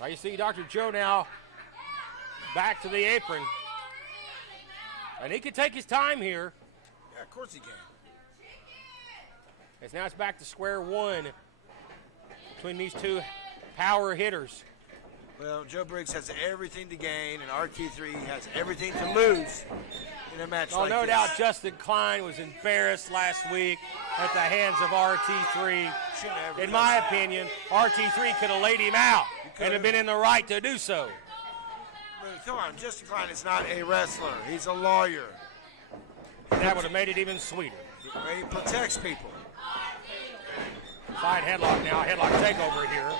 Now you see Dr. Joe now back to the apron. And he can take his time here. Yeah, of course he can. As now it's back to square one between these two power hitters. Well, Joe Briggs has everything to gain, and RT3 has everything to lose in a match like no this. doubt Justin Klein was embarrassed last week at the hands of RT3. In my opinion, RT3 could have laid him out and have been in the right to do so. Come on, Justin Klein is not a wrestler. He's a lawyer. That would have made it even sweeter. He protects people. Side headlock now, headlock takeover here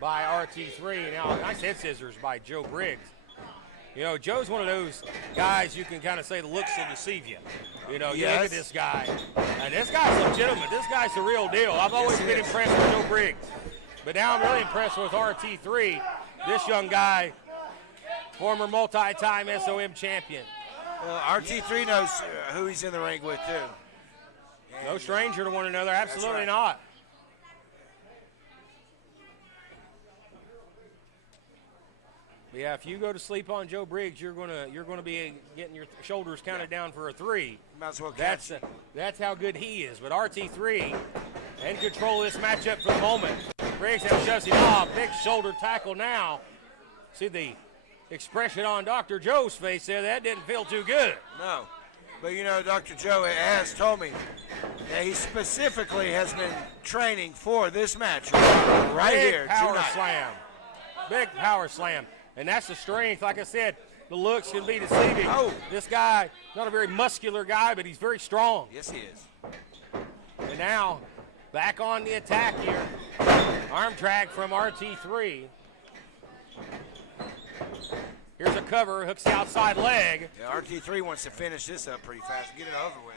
by RT3. Now, nice head scissors by Joe Briggs. You know, Joe's one of those guys you can kind of say the looks will deceive you. You know, you look at this guy, and this guy's legitimate. This guy's the real deal. I've always been impressed with Joe Briggs. But now I'm really impressed with RT3 this young guy, former multi-time SOM champion. Well, RT3 knows who he's in the ring with, too. No stranger to one another, absolutely right. not. But yeah, if you go to sleep on Joe Briggs, you're gonna be getting your shoulders counted down for a 3. Might as well catch That's how good he is. But RT3 in control of this matchup for the moment. Briggs has shoves him off. Big shoulder tackle now. See the expression on Dr. Joe's face there. That didn't feel too good. No. But, you know, Dr. Joe has told me that he specifically has been training for this match right Big here power tonight. slam. Big power slam. And that's the strength. Like I said, the looks can be deceiving. Oh. This guy, not a very muscular guy, but he's very strong. Yes, he is. And now, back on the attack here. Arm drag from RT3. Here's a cover, hooks the outside leg. Yeah, RT3 wants to finish this up pretty fast and get it over with.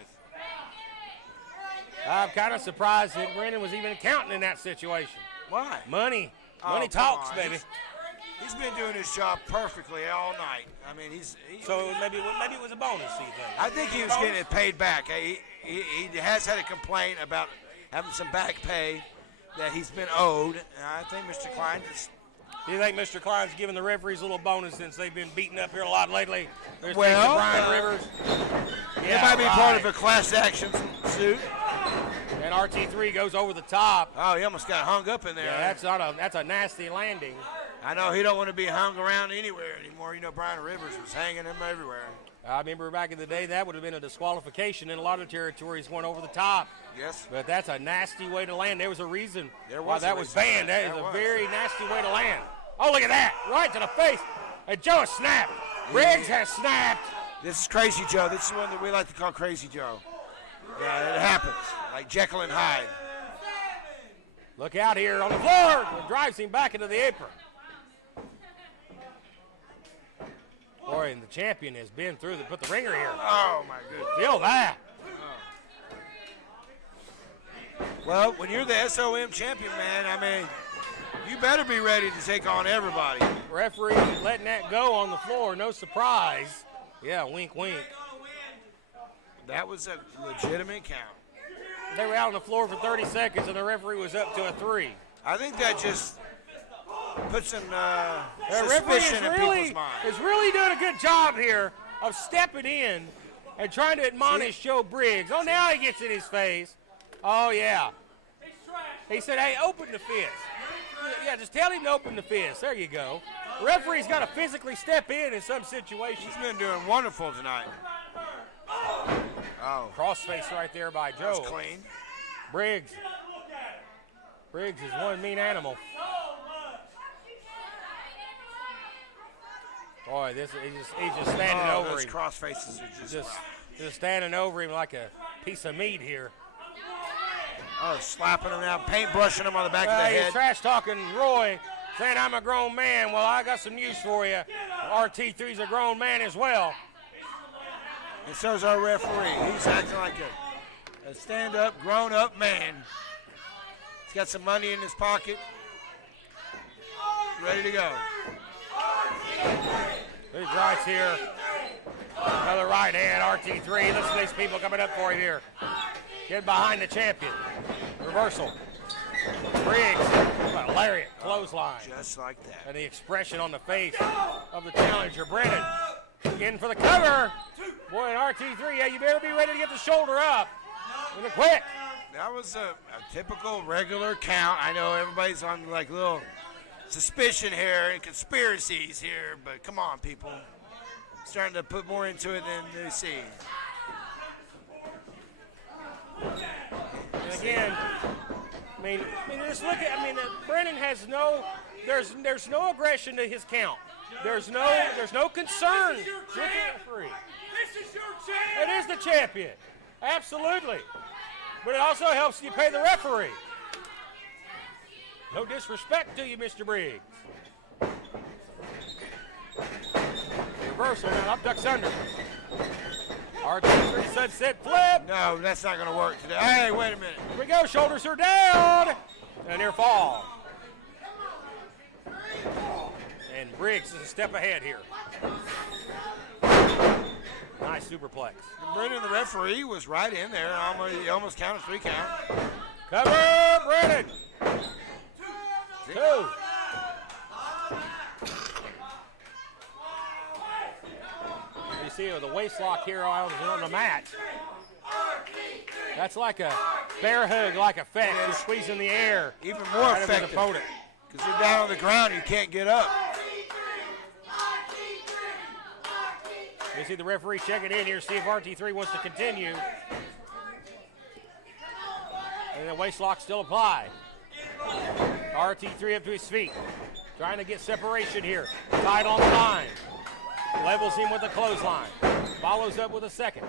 I'm kind of surprised that Brennan was even counting in that situation. Why? Money. Oh, Money come talks, on. baby. He's been doing his job perfectly all night. I mean, So maybe it was a bonus, you think? I think he was getting it paid back. He has had a complaint about having some back pay that he's been owed. And I think Mr. Klein just... Do you think Mr. Klein's giving the referees a little bonus since they've been beaten up here a lot lately? There's Well, Brian Rivers. it might be part of a class action suit. And RT3 goes over the top. Oh, he almost got hung up in there. Yeah, that's a nasty landing. I know he don't want to be hung around anywhere anymore. You know, Brian Rivers was hanging him everywhere. I remember back in the day that would have been a disqualification in a lot of territories going over the top. Yes. But that's a nasty way to land. There was a reason why was that a was reason. banned. That is There a was. very nasty way to land. Oh, look at that. Right to the face. And Joe has snapped. Briggs has snapped. This is Crazy Joe. This is one that we like to call Crazy Joe. Yeah, it happens. Like Jekyll and Hyde. Look out here on the floor. It drives him back into the apron. Boy, and the champion has been through put the ringer here. Oh, my goodness. Feel that. Well, when you're the SOM champion, man, I mean, you better be ready to take on everybody. Referee letting that go on the floor. No surprise. Yeah, wink, wink. That was a legitimate count. They were out on the floor for 30 seconds, and the referee was up to a 3. I think that just puts some The referee suspicion in people's minds. is really doing a good job here of stepping in and trying to admonish Joe Briggs. Oh, now he gets in his face. Oh, yeah. He said, hey, open the fist. Yeah, just tell him to open the fist. There you go. The referee's got to physically step in some situations. He's been doing wonderful tonight. Oh. Crossface right there by Joe. That was clean. Briggs. Briggs is one mean animal. Boy, he's just standing over those him. cross faces are Just standing over him like a piece of meat here. Oh, slapping him now, paint brushing him on the back of the He's head. trash talking Roy, saying I'm a grown man. Well, I got some news for you. RT3's a grown man as well. And so's our referee. He's acting like a stand-up, grown-up man. He's got some money in his pocket. Ready to go. Big rights here. Another right hand, RT3. Listen to these people coming up for him here. Get behind the champion. Reversal. Briggs, what a lariat, clothesline. Just like that. And the expression on the face of the challenger, Brennan. In for the cover. Boy, and RT3, yeah, you better be ready to get the shoulder up. And quick. That was a typical regular count. I know everybody's on like little suspicion here and conspiracies here, but come on, people. Starting to put more into it than they see. And again, I mean, just look at. Brennan has no. There's no aggression to his count. There's no concern with the referee. This is your chance. It is the champion, absolutely. But it also helps you pay the referee. No disrespect to you, Mr. Briggs. Reversal now, up ducks under. RT3 sunset flip. No, that's not going to work today. Hey, wait a minute. Here we go, shoulders are down. And near fall. Briggs is a step ahead here. Nice superplex. And Brennan, the referee, was right in there. He almost counted 3 count. Cover, Brennan. 2. You see the waist lock here on the mat. That's like a bear hug like effect. You're squeezing the air. Even more effective. Because you're down on the ground, you can't get up. You see the referee checking in here, see if RT3 wants to continue. And the waist lock still applied. RT3 up to his feet. Trying to get separation here. Tied on the line. Levels him with a clothesline. Follows up with a second.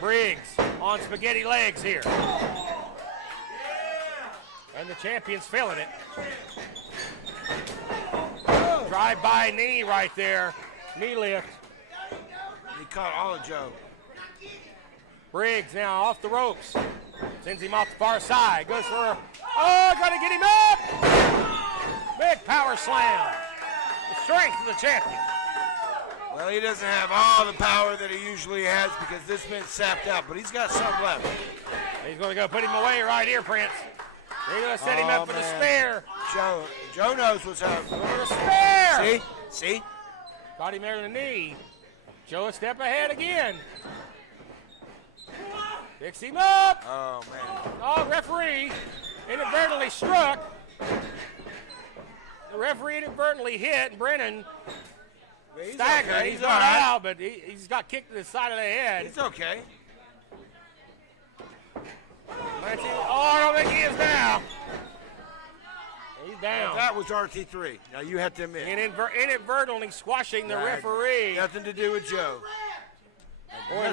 Briggs on spaghetti legs here. And the champion's feeling it. Drive-by knee right there. Knee lift. He caught all of Joe. Briggs now off the ropes. Sends him off the far side. Goes for a... Oh, got to get him up! Big power slam. The strength of the champion. Well, he doesn't have all the power that he usually has because this man's sapped out, but he's got some left. He's going to go put him away right here, Prince. They're going to set him up for the spare. Joe knows what's up. For the spare. See? Got him there in the knee. Joe a step ahead again. Picks him up. Oh, man. Oh, referee inadvertently struck. The referee inadvertently hit Brennan. Staggered. Okay. He's not out, but he's got kicked to the side of the head. It's okay. Oh, I don't think he is now. He's down. Well, that was RT3. Now you have to admit. Inadvertently squashing the referee. Nothing to do with Joe. Boy,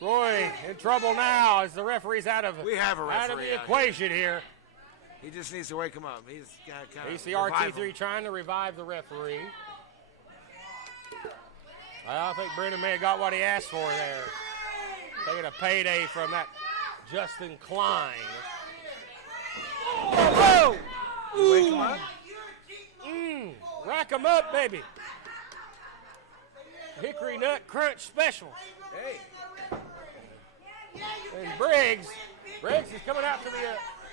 Roy in trouble now as the referee's out of the equation here. He just needs to wake him up. He's got kind of. You see RT3 trying to revive the referee. I think Brendan may have got what he asked for there. Taking a payday from that Justin Klein. Whoa! Wake him up. Rack him up, baby. Hickory Nut Crunch Special. Hey. And Briggs is coming out to the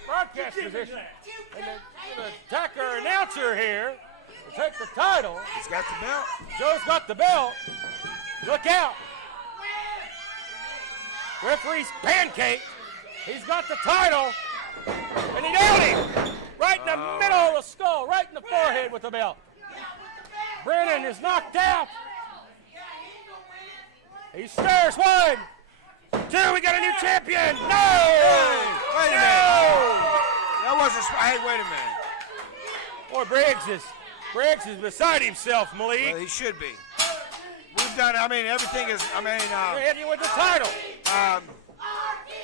broadcast position. And the attacker announcer here to take the title. He's got the belt. Joe's got the belt. Look out. Referee's pancake. He's got the title. And he nailed him. Right in the middle of the skull. Right in the forehead with the belt. Brennan is knocked out. He stares. 1, 2. We got a new champion. No. Hey, wait a minute. That wasn't. Hey, wait a minute. Boy, Briggs is beside himself, Malik. Well, he should be. We've done. I mean, everything is. I mean, They're hitting you with the title.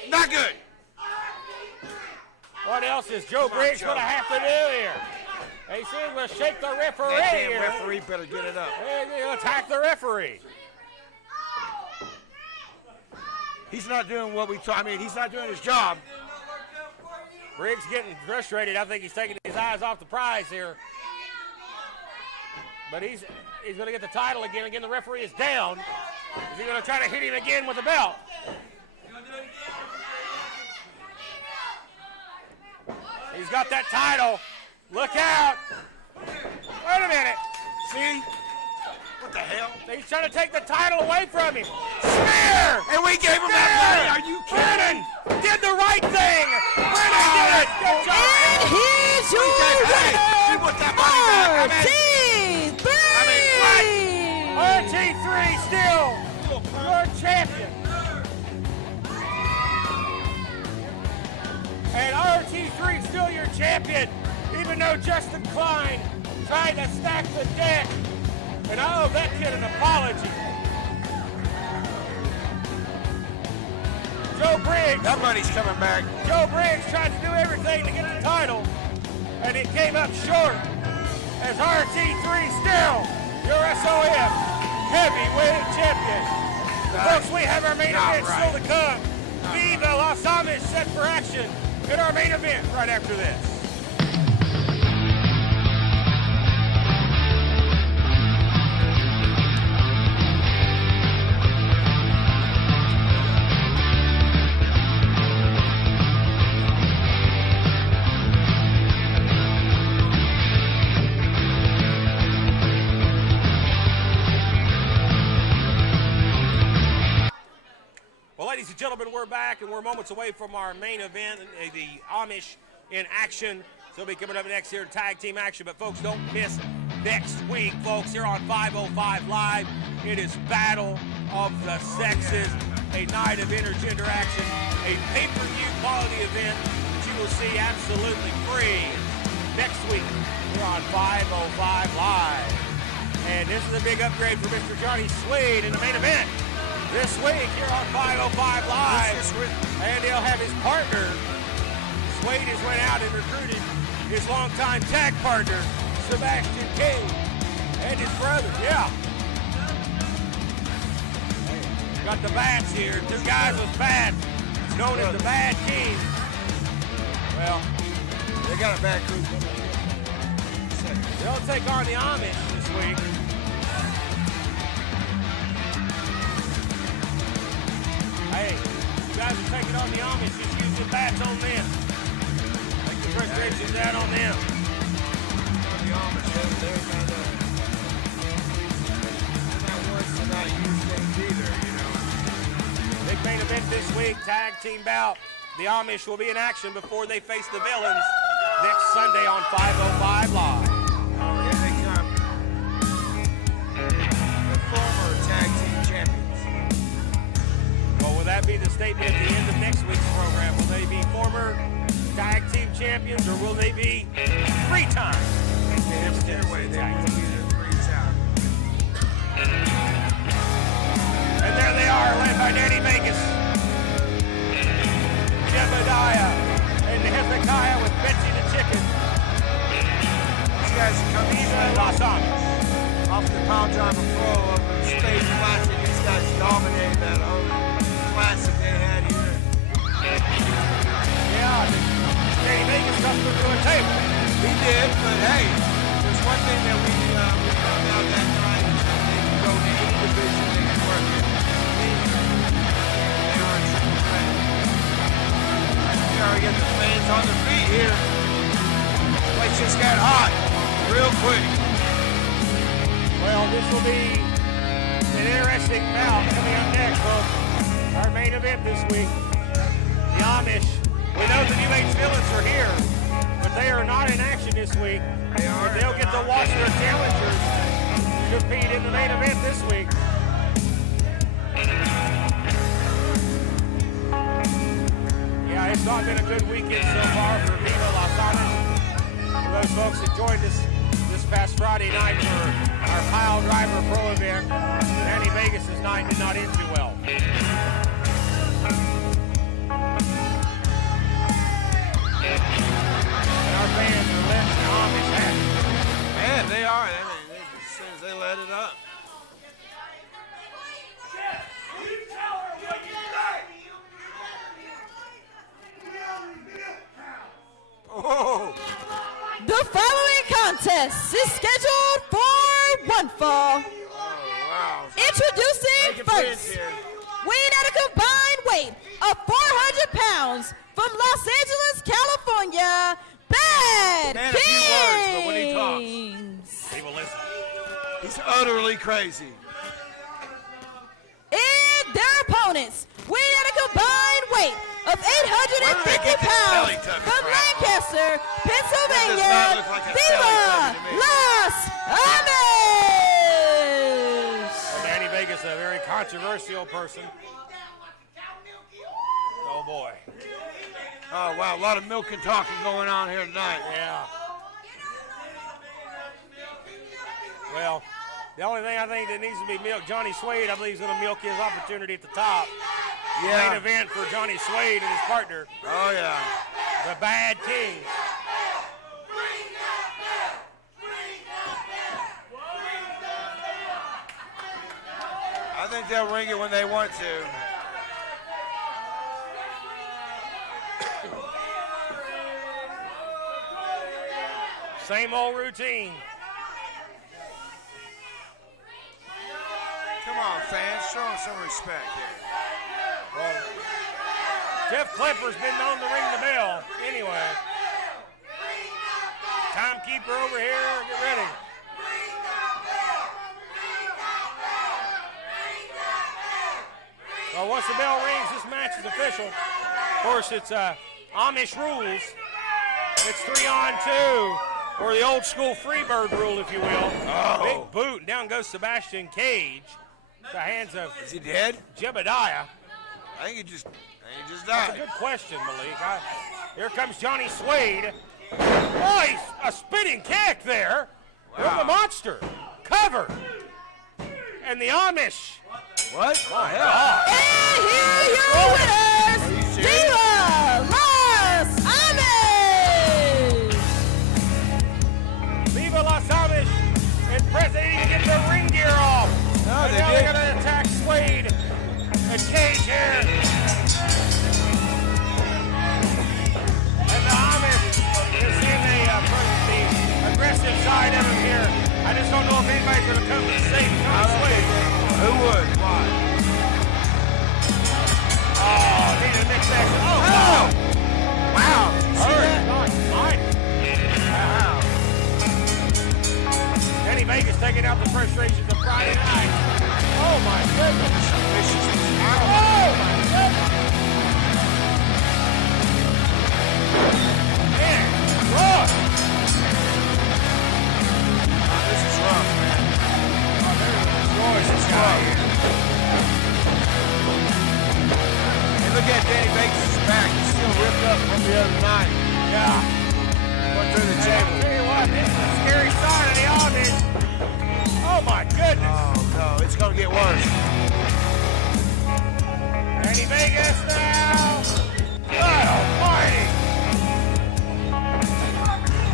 Not good. What else is Joe Briggs going to have to do here? He said we'll shake the referee. That damn referee better get it up. He'll attack the referee. He's not doing what we thought. I mean, he's not doing his job. Briggs getting frustrated. I think he's taking his eyes off the prize here. But he's going to get the title again. Again, the referee is down. Is he going to try to hit him again with the belt? He's got that title. Look out. Wait a minute. See? What the hell? He's trying to take the title away from him. Spear! And we gave him that money. Are you kidding? Brennan did the right thing. Brennan did it. Good job. And here's your He want that money back. RT3 still your champion. And RT3 still your champion, even though Justin Klein tried to stack the deck. And I owe that kid an apology. Joe Briggs. That money's coming back. Joe Briggs tried to do everything to get the title, and it came up short. As RT3 still your SOM heavyweight champion. Folks, we have our main event still to come. Viva Los Amos set for action in our main event right after this. Ladies and gentlemen, we're back, and we're moments away from our main event, the Amish in action. So we'll be coming up next here in tag team action. But, folks, don't miss next week, folks, here on 505 Live. It is Battle of the Sexes, a night of intergender action, a pay-per-view quality event that you will see absolutely free next week here on 505 Live. And this is a big upgrade for Mr. Johnny Swede in the main event this week here on 505 Live. And he'll have his partner. Swade has went out and recruited his longtime tag partner, Sebastian King, and his brother. Yeah. Got the bats here. Two guys with bats, known as the Bad Team. Well, they got a bad group. They'll take on the Amish this week. Hey, you guys are taking on the Amish, just use the bats on them. Take the frustrations out on them. The Amish, they're not worse to not use things either, you know. Big main event this week, tag team bout. The Amish will be in action before they face the villains next Sunday on 505 Live. Oh, here they come. The former tag team champions. Well, will that be the statement at the end of next week's program? Will they be former tag team champions, or will they be three-time champions? Their way, they will be the three-time. And there they are, led by Danny Vegas, Jebediah, and Hezekiah with Betsy the Chicken. These guys are coming in Los Amish. off the Pound Driver Pro of the Space Classic. These guys dominated that whole classic they had here. Yeah, Danny Vegas comes to the table. He did, but hey, there's one thing that we found out that night. They can go to any division, they can work it. They are a triple threat. We already got the fans on their feet here. The place just got hot real quick. Well, this will be an interesting bout coming up next, folks. Our main event this week, the Amish. We know the New Age Villains are here, but they are not in action this week. They'll get to watch their challengers compete in the main event this week. Yeah, it's not been a good weekend so far for Viva Las Amish. For those folks that joined us this past Friday night for our Pile Driver Pro event, Danny Vegas' night did not end too well. And our fans are letting the Amish have it. Man, they are. I mean, as soon as they let it up. Oh. The following contest is scheduled for one fall. Wow. Introducing first, weighing at a combined weight of 400 pounds from Los Angeles, California, Bad Man, a few words, but when he talks, Kings. He will listen. He's utterly crazy. And their opponents, weighing at a combined weight of 850 pounds from Lancaster, Pennsylvania, Viva Las Amish. Danny Vegas, a very controversial person. Oh boy. Oh wow, a lot of milk and talking going on here tonight. Yeah. Well, the only thing I think that needs to be milked, Johnny Swade, I believe, is going to milk his opportunity at the top. Yeah. Main event for Johnny Swade and his partner. Oh yeah. The Bad Kings. I think they'll ring it when they want to. Same old routine. Come on, fans, show them some respect here. Well, Jeff Klepper's been known to ring the bell. Anyway, timekeeper over here, get ready. Well, once the bell rings, this match is official. Of course, it's Amish rules. It's 3-on-2, or the old school Freebird rule, if you will. Oh. Big boot, and down goes Sebastian Cage. The hands of Is he dead? Jebediah. I think he just That's died. a good question, Malik. Here comes Johnny Swade. Oh, he's a spinning kick there. From the monster. Cover. And the Amish. What? My hell. And here are your winners, Viva Las Amish! Viva Las Amish. And President even get the ring gear off. No, and they now did. they're going to attack Swade and Cage here. And the Amish is in the aggressive side of him here. I just don't know if anybody's going to come to the save Swade. Who would? Why? Oh, need a mix action. Oh, wow. Wow. Wow. Danny Vegas taking out the frustrations of Friday night. Oh, my goodness. Oh, my goodness. Man, rough. This is rough, man. Oh, there destroys this guy here. Hey, look at Danny Vegas' back. He's still ripped up from the other night. Yeah. Going through the Hey, I'll table. tell you what, this is a scary sign of the Amish. Oh, my goodness. Oh, no. It's going to get worse. Danny Vegas now. God almighty.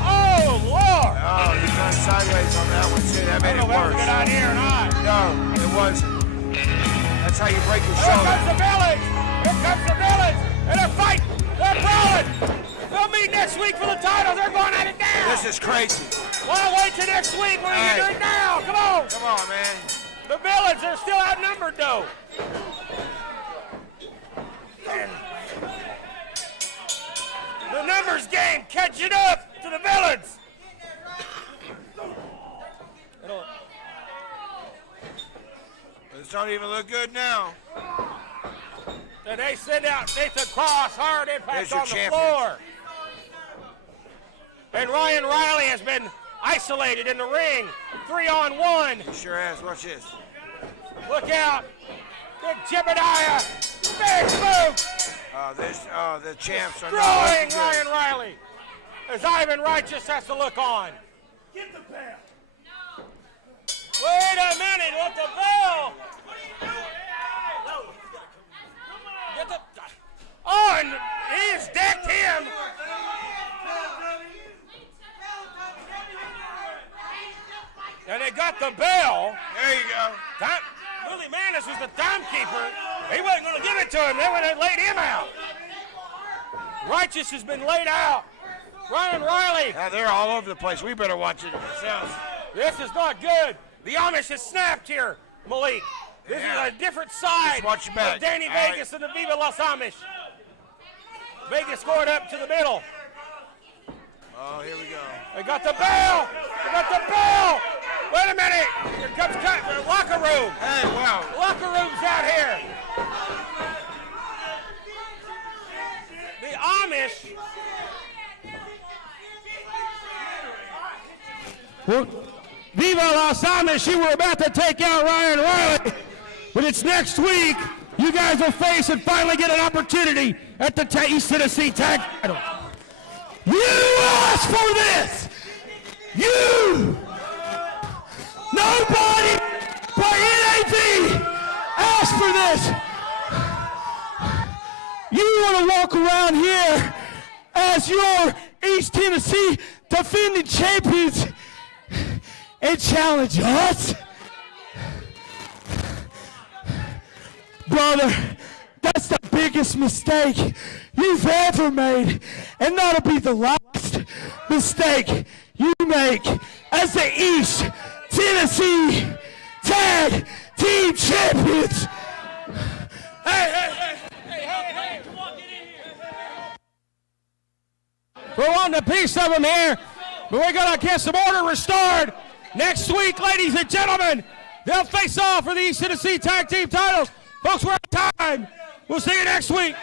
Oh, Lord. Oh, he turned sideways on that one, too. That I made don't it know if that was worse. a good idea or not. No, it wasn't. That's how you break your Here shoulder. comes the village. Here comes the village. And they're fighting. They're brawling. They'll meet next week for the title. They're going at it now. This is crazy. Well, wait till next week. We're going to do it now. Come on. Come on, man. The village, they're still outnumbered, though. And the numbers game catching up to the village. This don't even look good now. And they send out Nathan Cross, hard impact There's your on the champion. floor. And Ryan Riley has been isolated in the ring. 3-on-1. He sure has. Watch this. Look out. Big Jebediah. Big move. The champs are not Throwing looking good. Ryan Riley. As Ivan Righteous has to look on. Get the bell. Wait a minute. What the bell? Get the... Oh, and he's decked him. And they got the bell. There you go. Willie Manis was the timekeeper. He wasn't going to give it to him. They went and laid him out. Righteous has been laid out. Ryan Riley. Yeah, they're all over the place. We better watch it ourselves. This is not good. The Amish has snapped here, Malik. This is a different side Just watch your back. of Danny All right. Vegas and the Viva Las Amish. Vegas scored up to the middle. Oh, here we go. They got the bell. They got the bell. Wait a minute. Here comes the locker room. Hey, wow. Locker room's out here. The Amish. Well, Viva Las Amish, you were about to take out Ryan Riley, but it's next week. You guys will face and finally get an opportunity at the East Tennessee Tag Title. You asked for this! You! Nobody but NAV asked for this! You want to walk around here as your East Tennessee defending champions and challenge us? Brother, that's the biggest mistake you've ever made, and that'll be the last mistake you make as the East Tennessee Tag Team Champions. Hey, come on, get in here. We're wanting a piece of them here, but we're going to get some order restored. Next week, ladies and gentlemen, they'll face off for the East Tennessee Tag Team titles. Folks, we're out of time. We'll see you next week.